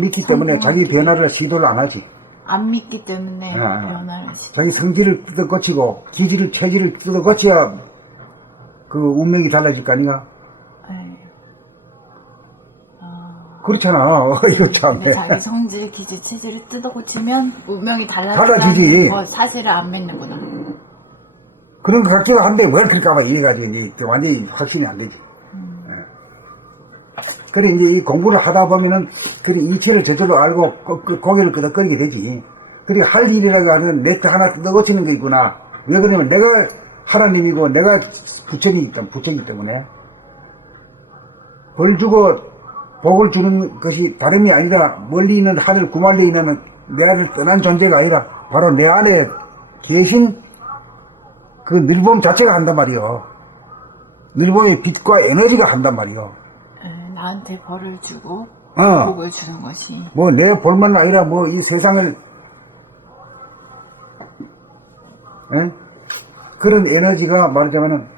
믿기 때문에 자기 변화를 시도를 안 하지. 안 믿기 때문에 변화를 자기 성질을 뜯어고치고 기질을 체질을 뜯어고쳐야 그 운명이 달라질 거 아닌가? 네. 그렇잖아. 이거 참. 근데 자기 성질, 기질, 체질을 뜯어고치면 운명이 달라지지. 달라진다는 거 사실을 안 믿는구나. 그런 것 같기도 한데 뭘 그럴까봐 이래가지고 이제 완전히 확신이 안 되지. 그래 이제 이 공부를 하다 보면은 그래 이치를 제대로 알고 고개를 끄덕거리게 되지. 그래 할 일이라고 하는 네트 하나 뜯어고치는 거 있구나. 왜 그러냐면 내가 하나님이고 내가 부처이기 때문에 벌 주고 복을 주는 것이 다름이 아니라 멀리 있는 하늘 구말리에 있는 내 안을 떠난 존재가 아니라 바로 내 안에 계신 그 늘봄 자체가 한단 말이요. 늘봄의 빛과 에너지가 한단 말이요. 나한테 벌을 주고 복을 주는 것이. 뭐 내 볼만 아니라 뭐 이 세상을 그런 에너지가 말하자면은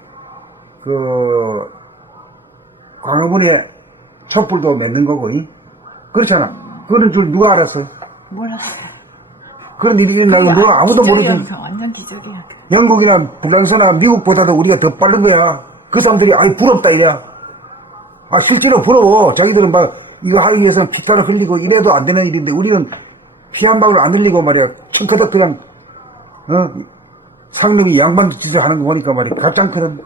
그 광화문에 촛불도 맺는 거고 그렇잖아. 그런 줄 누가 알았어? 몰라. 그런 일이 일어나고 누가 아무도 모르는 완전 기적이야. 영국이나 프랑스나 미국보다도 우리가 더 빠른 거야. 그 사람들이 아이 부럽다 이래. 아 실제로 부러워. 자기들은 막 이거 하기 위해서는 피땀을 흘리고 이래도 안 되는 일인데 우리는 피 한 방울 안 흘리고 말이야. 칭커덕 그냥 상놈이 양반 짓을 하는 거 보니까 말이야. 갑장거든.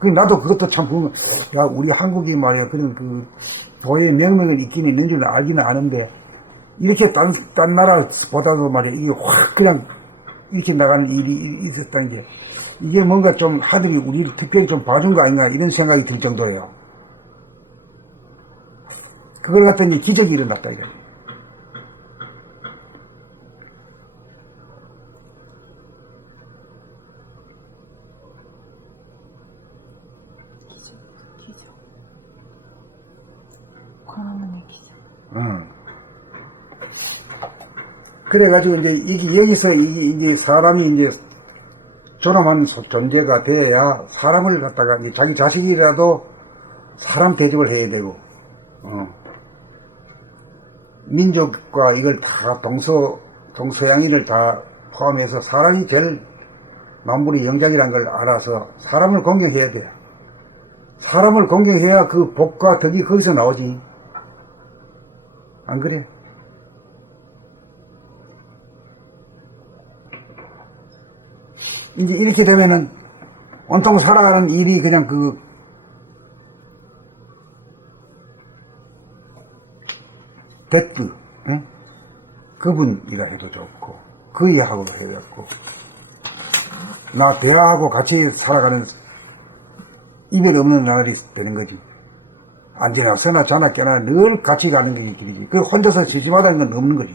그 나도 그것도 참 보면 야 우리 한국이 말이야 그런 그 도의 명맥을 있긴 있는 줄 알기는 아는데 이렇게 딴 나라보다도 말이야 이게 확 그냥 이렇게 나가는 일이 있었다는 게 이게 뭔가 좀 하들이 우리를 특별히 좀 봐준 거 아닌가 이런 생각이 들 정도예요. 그걸 갖더니 기적이 일어났다 이래. 기적. 권어머니 기적. 그래가지고 이제 여기서 이게 사람이 이제 존엄한 존재가 돼야 사람을 갖다가 이제 자기 자식이라도 사람 대접을 해야 되고, 민족과 이걸 다 동서양인을 다 포함해서 사람이 제일 만물의 영장이라는 걸 알아서 사람을 공경해야 돼요. 사람을 공경해야 그 복과 덕이 거기서 나오지. 안 그래? 이제 이렇게 되면은 온통 살아가는 일이 그냥 그 베트 그분이라 해도 좋고 그이하고도 해도 좋고 나 대하하고 같이 살아가는 이별 없는 나날이 되는 거지. 앉으나 서나 자나 깨나 늘 같이 가는 게 길이지. 그 혼자서 심심하다는 건 없는 거지.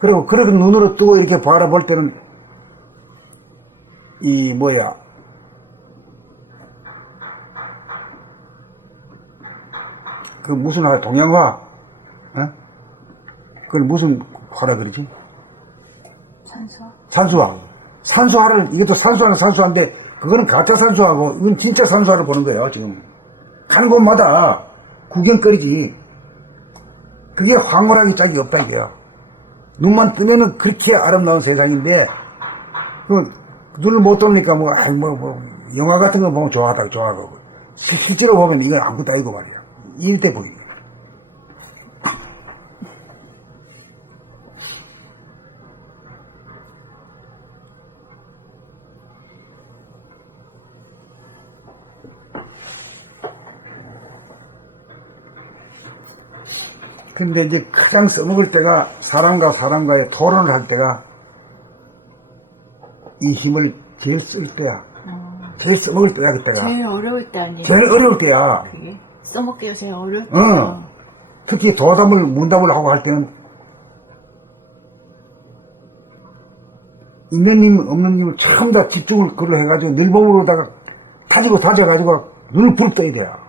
그리고 그렇게 눈으로 뜨고 이렇게 바라볼 때는 이 뭐야 그 무슨 화 동양화 그걸 무슨 화라 그러지? 산수화. 산수화를 이것도 산수화는 산수화인데 그거는 가짜 산수화고 이건 진짜 산수화를 보는 거예요. 지금 가는 곳마다 구경거리지. 그게 황홀하기 짝이 없다 이게요. 눈만 뜨면은 그렇게 아름다운 세상인데 그 눈을 못 떠니까 뭐 영화 같은 거 보면 좋아하고 실제로 보면 이건 아무것도 아니고 말이야. 이럴 때 보이네. 근데 이제 가장 써먹을 때가 사람과 사람과의 토론을 할 때가 이 힘을 제일 쓸 때야. 제일 써먹을 때야 그때가. 제일 어려울 때 아니에요? 제일 어려울 때야. 그게 써먹기가 제일 어려울 때죠. 특히 도담을 문답을 하고 할 때는 있는 님 없는 님을 전부 다 집중을 그걸로 해가지고 늘봄으로다가 타지고 다져가지고 눈을 부릅떠야 돼요.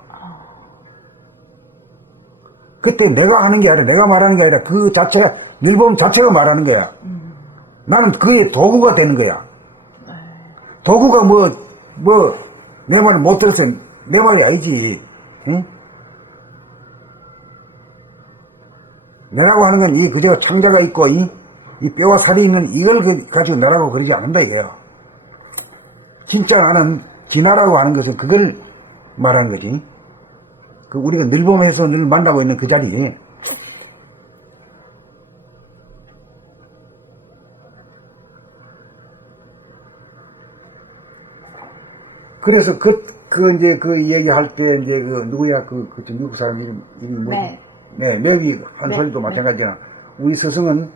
그때 내가 하는 게 아니라 내가 말하는 게 아니라 그 자체가 늘봄 자체가 말하는 거야. 나는 그의 도구가 되는 거야. 도구가 내 말을 못 들어서 내 말이 아니지. 응? 내라고 하는 건 이 그저 창자가 있고 이 뼈와 살이 있는 이걸 가지고 내라고 그러지 않는다 이거야. 진짜 나는 진화라고 하는 것은 그걸 말하는 거지. 그 우리가 늘봄에서 늘 만나고 있는 그 자리. 그래서 이제 그 얘기할 때 이제 그 누구야 그 미국 사람 이름이 뭐지? 네, 맥이 한 소리도 마찬가지잖아. 우리 스승은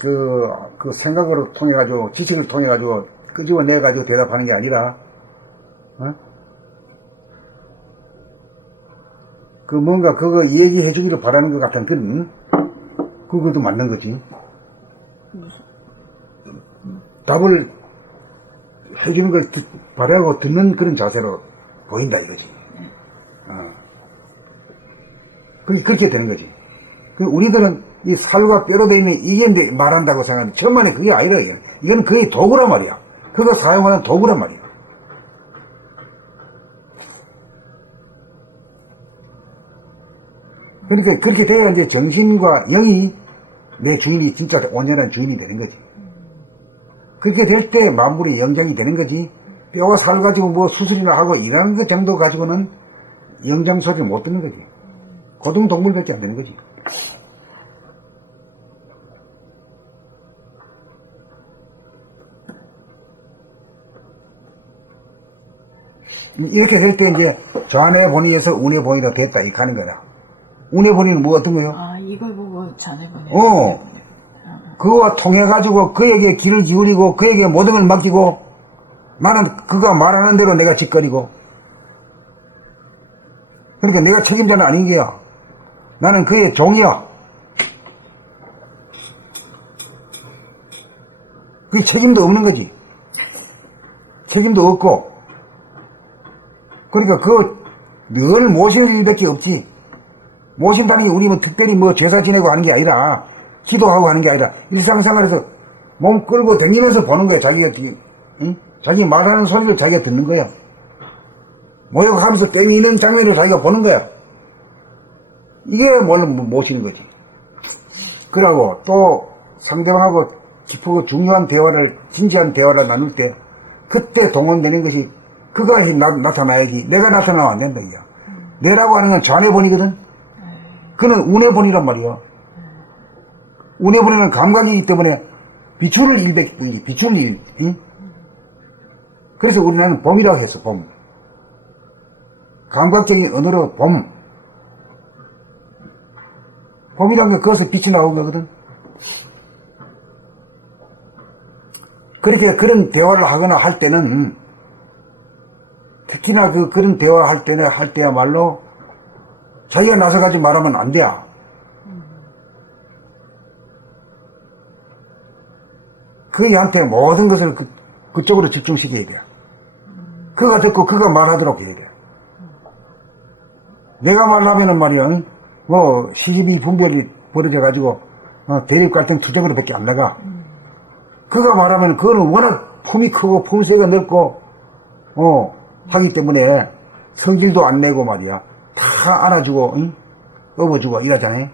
그 생각으로 통해가지고 지식을 통해가지고 끄집어내가지고 대답하는 게 아니라 그 뭔가 그거 얘기해 주기를 바라는 것 같은 그것도 맞는 거지. 답을 해주는 걸 바라고 듣는 그런 자세로 보인다 이거지. 그렇게 되는 거지. 우리들은 이 살과 뼈로 되어 있는 이게 말한다고 생각하는데 천만에 그게 아니라 이건 그의 도구란 말이야. 그거 사용하는 도구란 말이야. 그러니까 그렇게 돼야 이제 정신과 영이 내 주인이 진짜 온전한 주인이 되는 거지. 그렇게 될 때 만물의 영장이 되는 거지. 뼈와 살 가지고 뭐 수술이나 하고 이런 것 정도 가지고는 영장 소리를 못 듣는 거지. 고등동물밖에 안 되는 거지. 이렇게 될 때 이제 좌뇌 본의에서 우뇌 본의가 됐다 이렇게 하는 거야. 우뇌 본의는 뭐 어떤 거요? 아, 이걸 보고 자네분이. 그거와 통해가지고 그에게 귀를 기울이고 그에게 모든 걸 맡기고 나는 그가 말하는 대로 내가 짓거리고 그러니까 내가 책임자는 아닌 게야. 나는 그의 종이야. 그게 책임도 없는 거지. 책임도 없고 그러니까 그걸 늘 모실 일밖에 없지. 모신다는 게 우리 뭐 특별히 뭐 제사 지내고 하는 게 아니라 기도하고 하는 게 아니라 일상생활에서 몸 끌고 다니면서 보는 거야. 자기가 응? 자기 말하는 소리를 자기가 듣는 거야. 모욕하면서 때미는 장면을 자기가 보는 거야. 이게 뭘 모시는 거지. 그러고 또 상대방하고 깊고 중요한 대화를 진지한 대화를 나눌 때 그때 동원되는 것이 그가 나타나야지 내가 나타나면 안 된다 이야. 내라고 하는 건 좌뇌본이거든. 그는 우뇌본이란 말이야. 우뇌본에는 감각이기 때문에 비추를 일밖에 뿐이지. 비추를 일. 응? 그래서 우리는 봄이라고 했어. 봄. 감각적인 언어로 봄. 봄이라는 게 그것에 빛이 나오는 거거든. 그렇게 그런 대화를 하거나 할 때는 특히나 그런 대화할 때는 할 때야말로 자기가 나서가지 말하면 안 돼. 그애한테 모든 것을 그쪽으로 집중시켜야 돼. 그가 듣고 그가 말하도록 해야 돼. 내가 말하면은 말이야, 뭐 시집이 분별이 벌어져가지고 대립 갈등 투쟁으로 밖에 안 나가. 그가 말하면 그거는 워낙 품이 크고 품새가 넓고 하기 때문에 성질도 안 내고 말이야. 다 안아주고 업어주고 이러잖아요.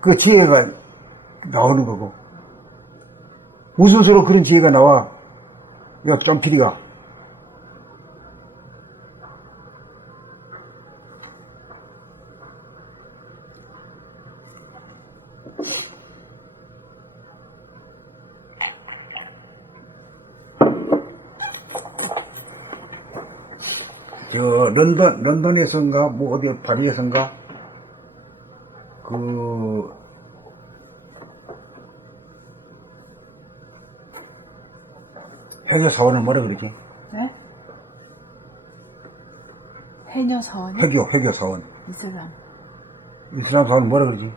그 지혜가 나오는 거고. 무슨 수로 그런 지혜가 나와? 이거 점피리가. 런던에선가, 뭐, 어디, 파리에선가, 해녀 사원을 뭐라 그러지? 네? 해녀 사원이? 해교 사원. 이슬람 사원은 뭐라 그러지?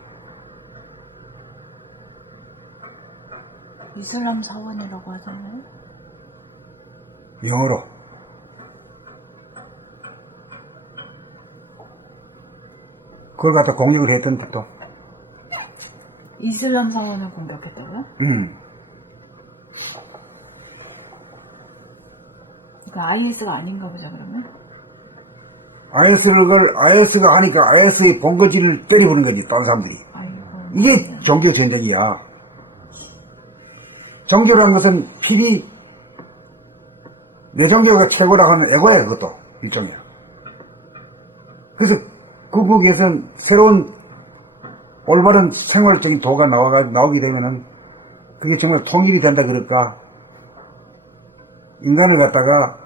이슬람 사원이라고 하잖아요. 영어로. 그걸 갖다 공격을 했던 또. 이슬람 사원을 공격했다고요? 그러니까 IS가 아닌가 보자 그러면? IS가 하니까 IS의 본거지를 때려보는 거지, 다른 사람들이. 이게 종교 전쟁이야. 종교라는 것은 필히 내 종교가 최고라고 하는 에고야, 그것도 일종이야. 그래서 구국에선 새로운 올바른 생활적인 도가 나오게 되면은 그게 정말 통일이 된다 그럴까? 인간을 갖다가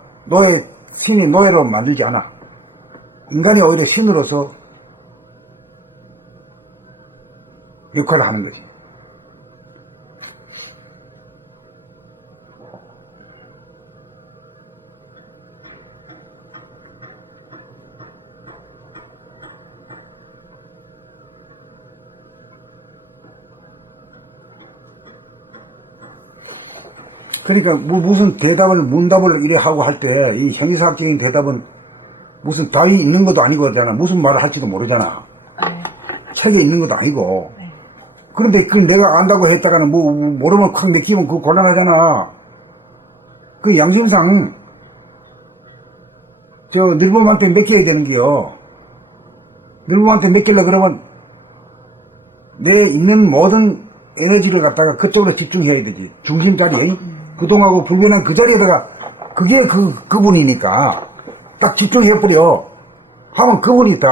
신이 노예로 만들지 않아. 인간이 오히려 신으로서 역할을 하는 거지. 그러니까 무슨 대답을 문답을 이래 하고 할 때 이 형이사학적인 대답은 무슨 답이 있는 것도 아니고 그러잖아. 무슨 말을 할지도 모르잖아. 네. 책에 있는 것도 아니고. 네. 그런데 그걸 내가 안다고 했다가는 모르면 콱 맥히면 그거 곤란하잖아. 그 양심상 늙음한테 맡겨야 되는 게요. 늙음한테 맡기려 그러면 내 있는 모든 에너지를 갖다가 그쪽으로 집중해야 되지. 중심 자리에. 그동하고 불변한 그 자리에다가, 그게 그분이니까, 딱 집중해버려. 하면 그분이 다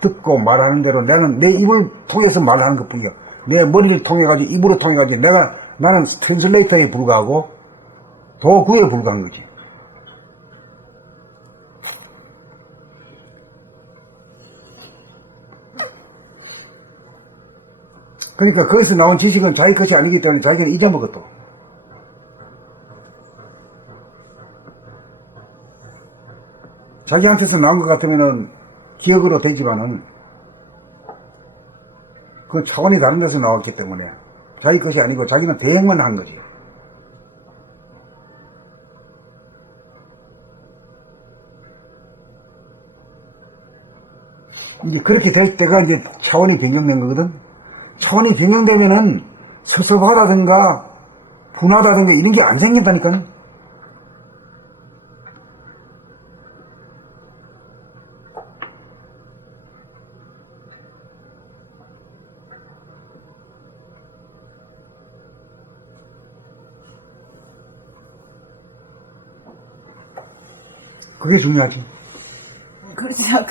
듣고 말하는 대로 나는 내 입을 통해서 말하는 것 뿐이야. 내 머리를 통해가지고, 입으로 통해가지고, 나는 트랜슬레이터에 불과하고, 도구에 불과한 거지. 그러니까 거기서 나온 지식은 자기 것이 아니기 때문에 자기는 잊어먹었다. 자기한테서 나온 것 같으면은 기억으로 되지만은 그건 차원이 다른 데서 나왔기 때문에 자기 것이 아니고 자기는 대행만 한 거지. 이제 그렇게 될 때가 이제 차원이 변경된 거거든. 차원이 변경되면은 섭섭하다든가 분하다든가 이런 게 안 생긴다니까요. 그게 중요하지. 그렇죠.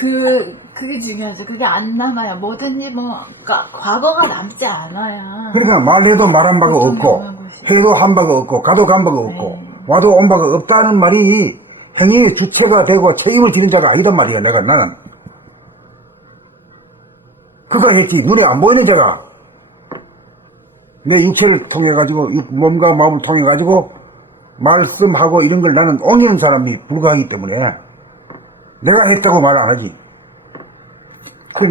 그게 중요하죠. 그게 안 남아요. 뭐든지 그러니까 과거가 남지 않아요. 그러니까 말해도 말한 바가 없고 해도 한 바가 없고 가도 간 바가 없고 와도 온 바가 없다는 말이 행위의 주체가 되고 책임을 지는 자가 아니단 말이야. 나는 그가 했지. 눈에 안 보이는 자가 내 육체를 통해 가지고 몸과 마음을 통해 가지고 말씀하고 이런 걸 나는 옮기는 사람이 불가하기 때문에 내가 했다고 말 안 하지.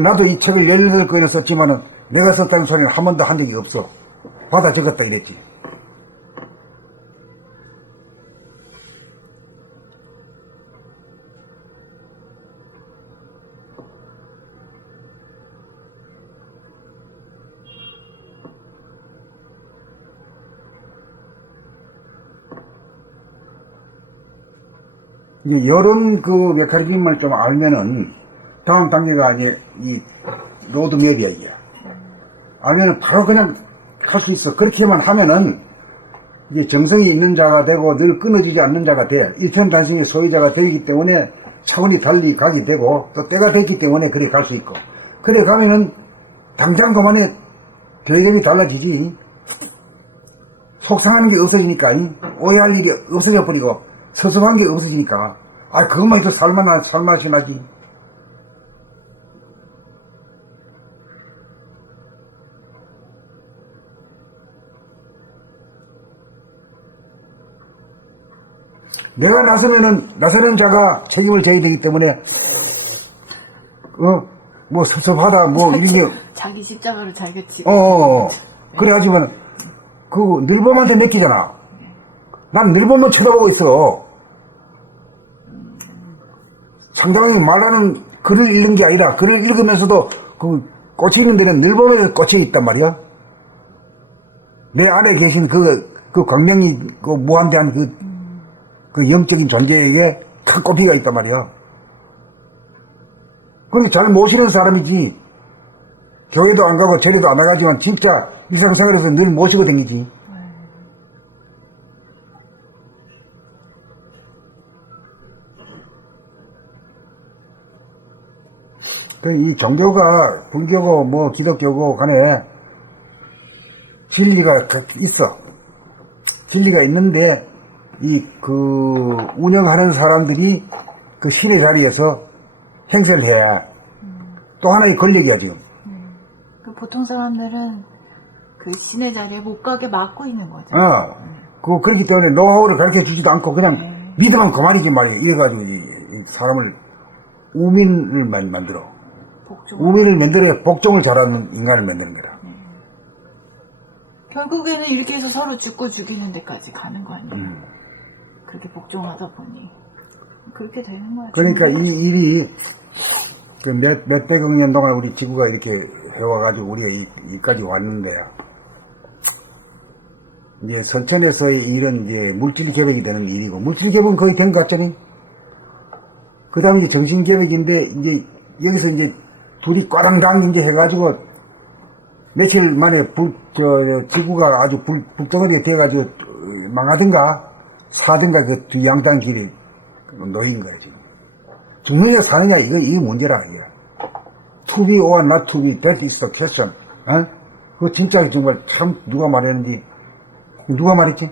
나도 이 책을 18권이나 썼지만은 내가 썼다는 소리는 한 번도 한 적이 없어. 받아 적었다 이랬지. 이제 이런 그 메커니즘을 좀 알면은 다음 단계가 이제 이 로드맵이야 이게. 알면은 바로 그냥 할 수 있어. 그렇게만 하면은 이제 정성이 있는 자가 되고 늘 끊어지지 않는 자가 돼. 일편단심의 소유자가 되기 때문에 차원이 달리 가게 되고 또 때가 됐기 때문에 그래 갈 수 있고. 그래 가면은 당장 그만에 배경이 달라지지. 속상한 게 없어지니까 오해할 일이 없어져 버리고 섭섭한 게 없어지니까 그것만 해도 살맛이 나지. 내가 나서는 자가 책임을 져야 되기 때문에 뭐 섭섭하다 이런 게 자기 십자가를 자기가 지고 그래야지만 그 늘봄한테 맡기잖아. 난 늘봄만 쳐다보고 있어. 상대방이 말하는 글을 읽는 게 아니라 글을 읽으면서도 그 꽂히는 데는 늘봄에 꽂혀 있단 말이야. 내 안에 계신 그 광명이 그 무한대한 그 영적인 존재에게 큰 꽃피가 있단 말이야. 그런데 잘 모시는 사람이지. 교회도 안 가고 절에도 안 나가지만 진짜 일상생활에서 늘 모시고 다니지. 이 종교가 불교고 기독교고 간에 진리가 있어. 진리가 있는데 운영하는 사람들이 그 신의 자리에서 행세를 해. 또 하나의 권력이야 지금. 보통 사람들은 그 신의 자리에 못 가게 막고 있는 거죠. 그렇기 때문에 노하우를 가르쳐 주지도 않고 그냥 믿으면 그만이지 말이야. 이래가지고 이 사람을 우민을 만들어. 우민을 만들어야 복종을 잘하는 인간을 만드는 거라. 결국에는 이렇게 해서 서로 죽고 죽이는 데까지 가는 거 아니에요. 그렇게 복종하다 보니 그렇게 되는 거야. 그러니까 이 일이 그 몇백억 년 동안 우리 지구가 이렇게 해와가지고 우리가 여기까지 왔는데 이제 선천에서의 일은 이제 물질 개벽이 되는 일이고 물질 개벽은 거의 된 것 같잖아요. 그 다음에 이제 정신 개벽인데 이제 여기서 이제 둘이 꽈랑당 이제 해가지고 며칠 만에 지구가 아주 불덩어리가 돼가지고 망하든가 사든가 그 뒤양당 길이 놓인 거야, 지금. 죽느냐 사느냐 이게 문제라, 이게. To be or not to be, that is the question. 그거 진짜 정말 참 누가 말했는지, 누가 말했지?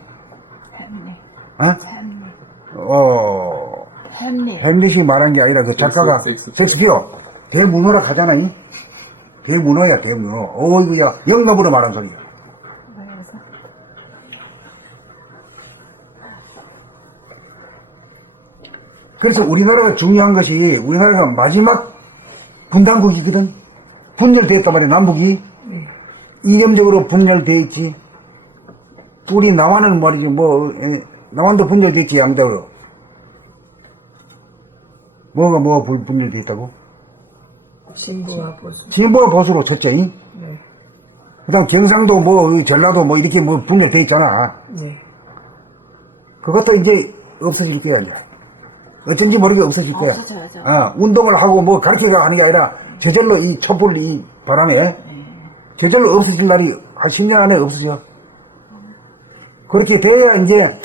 햄릿이 말한 게 아니라 그 작가가 셰익스피어 대문어라 하잖아. 대문어야, 대문어. 이거야 영감으로 말한 소리야. 그래서 우리나라가 중요한 것이 우리나라가 마지막 분단국이거든. 분열되어 있단 말이야, 남북이. 이념적으로 분열되어 있지. 둘이 남한은 말이지, 남한도 분열되어 있지, 양다로. 뭐가 분열되어 있다고? 진보와 보수. 진보와 보수로 첫째. 그 다음 경상도 전라도 이렇게 분열되어 있잖아. 네. 그것도 이제 없어질 거야, 이제. 어쩐지 모르게 없어질 거야. 없어져야죠. 운동을 하고 가르쳐가 하는 게 아니라 저절로 이 촛불 이 바람에 저절로 없어질 날이 한 10년 안에 없어져. 그렇게 돼야 이제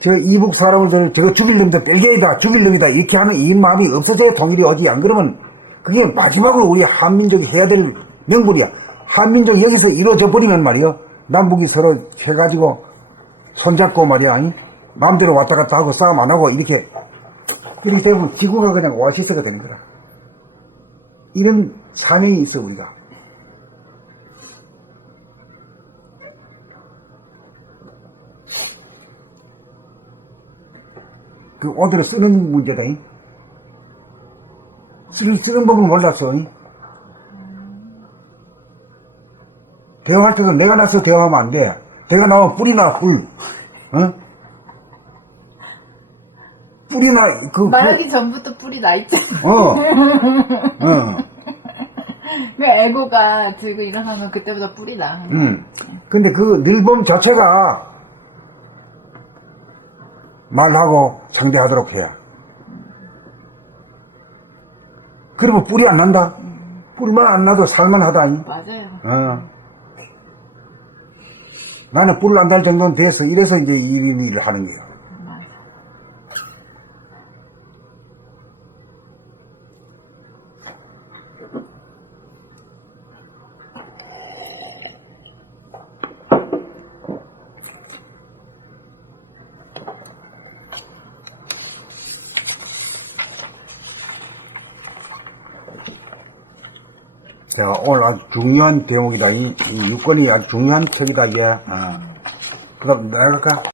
저 이북 사람을 저거 죽일 놈이다, 벨기에다 죽일 놈이다 이렇게 하는 이 마음이 없어져야 통일이 오지. 안 그러면 그게 마지막으로 우리 한민족이 해야 될 명분이야. 한민족이 여기서 이루어져 버리면 말이야, 남북이 서로 해가지고 손잡고 말이야, 마음대로 왔다 갔다 하고 싸움 안 하고 이렇게 되면 지구가 그냥 오아시스가 되는 거라. 이런 사명이 있어, 우리가. 그 오늘은 쓰는 문제다. 쓰는 법은 몰랐어. 대화할 때도 내가 나서 대화하면 안 돼. 내가 나오면 뿌리나 훌. 뿌리나 말하기 전부터 뿔이 나 있잖아. 그 에고가 들고 일어나면 그때부터 뿔이 나. 근데 그 늘봄 자체가 말하고 상대하도록 해야. 그러면 뿔이 안 난다. 뿔만 안 나도 살만하다. 맞아요. 나는 뿔 안 달 정도는 돼서 이래서 이제 이 일을 하는 거예요. 자, 오늘 아주 중요한 대목이다. 이 유권이 아주 중요한 책이다, 이게. 그 다음, 나갈까?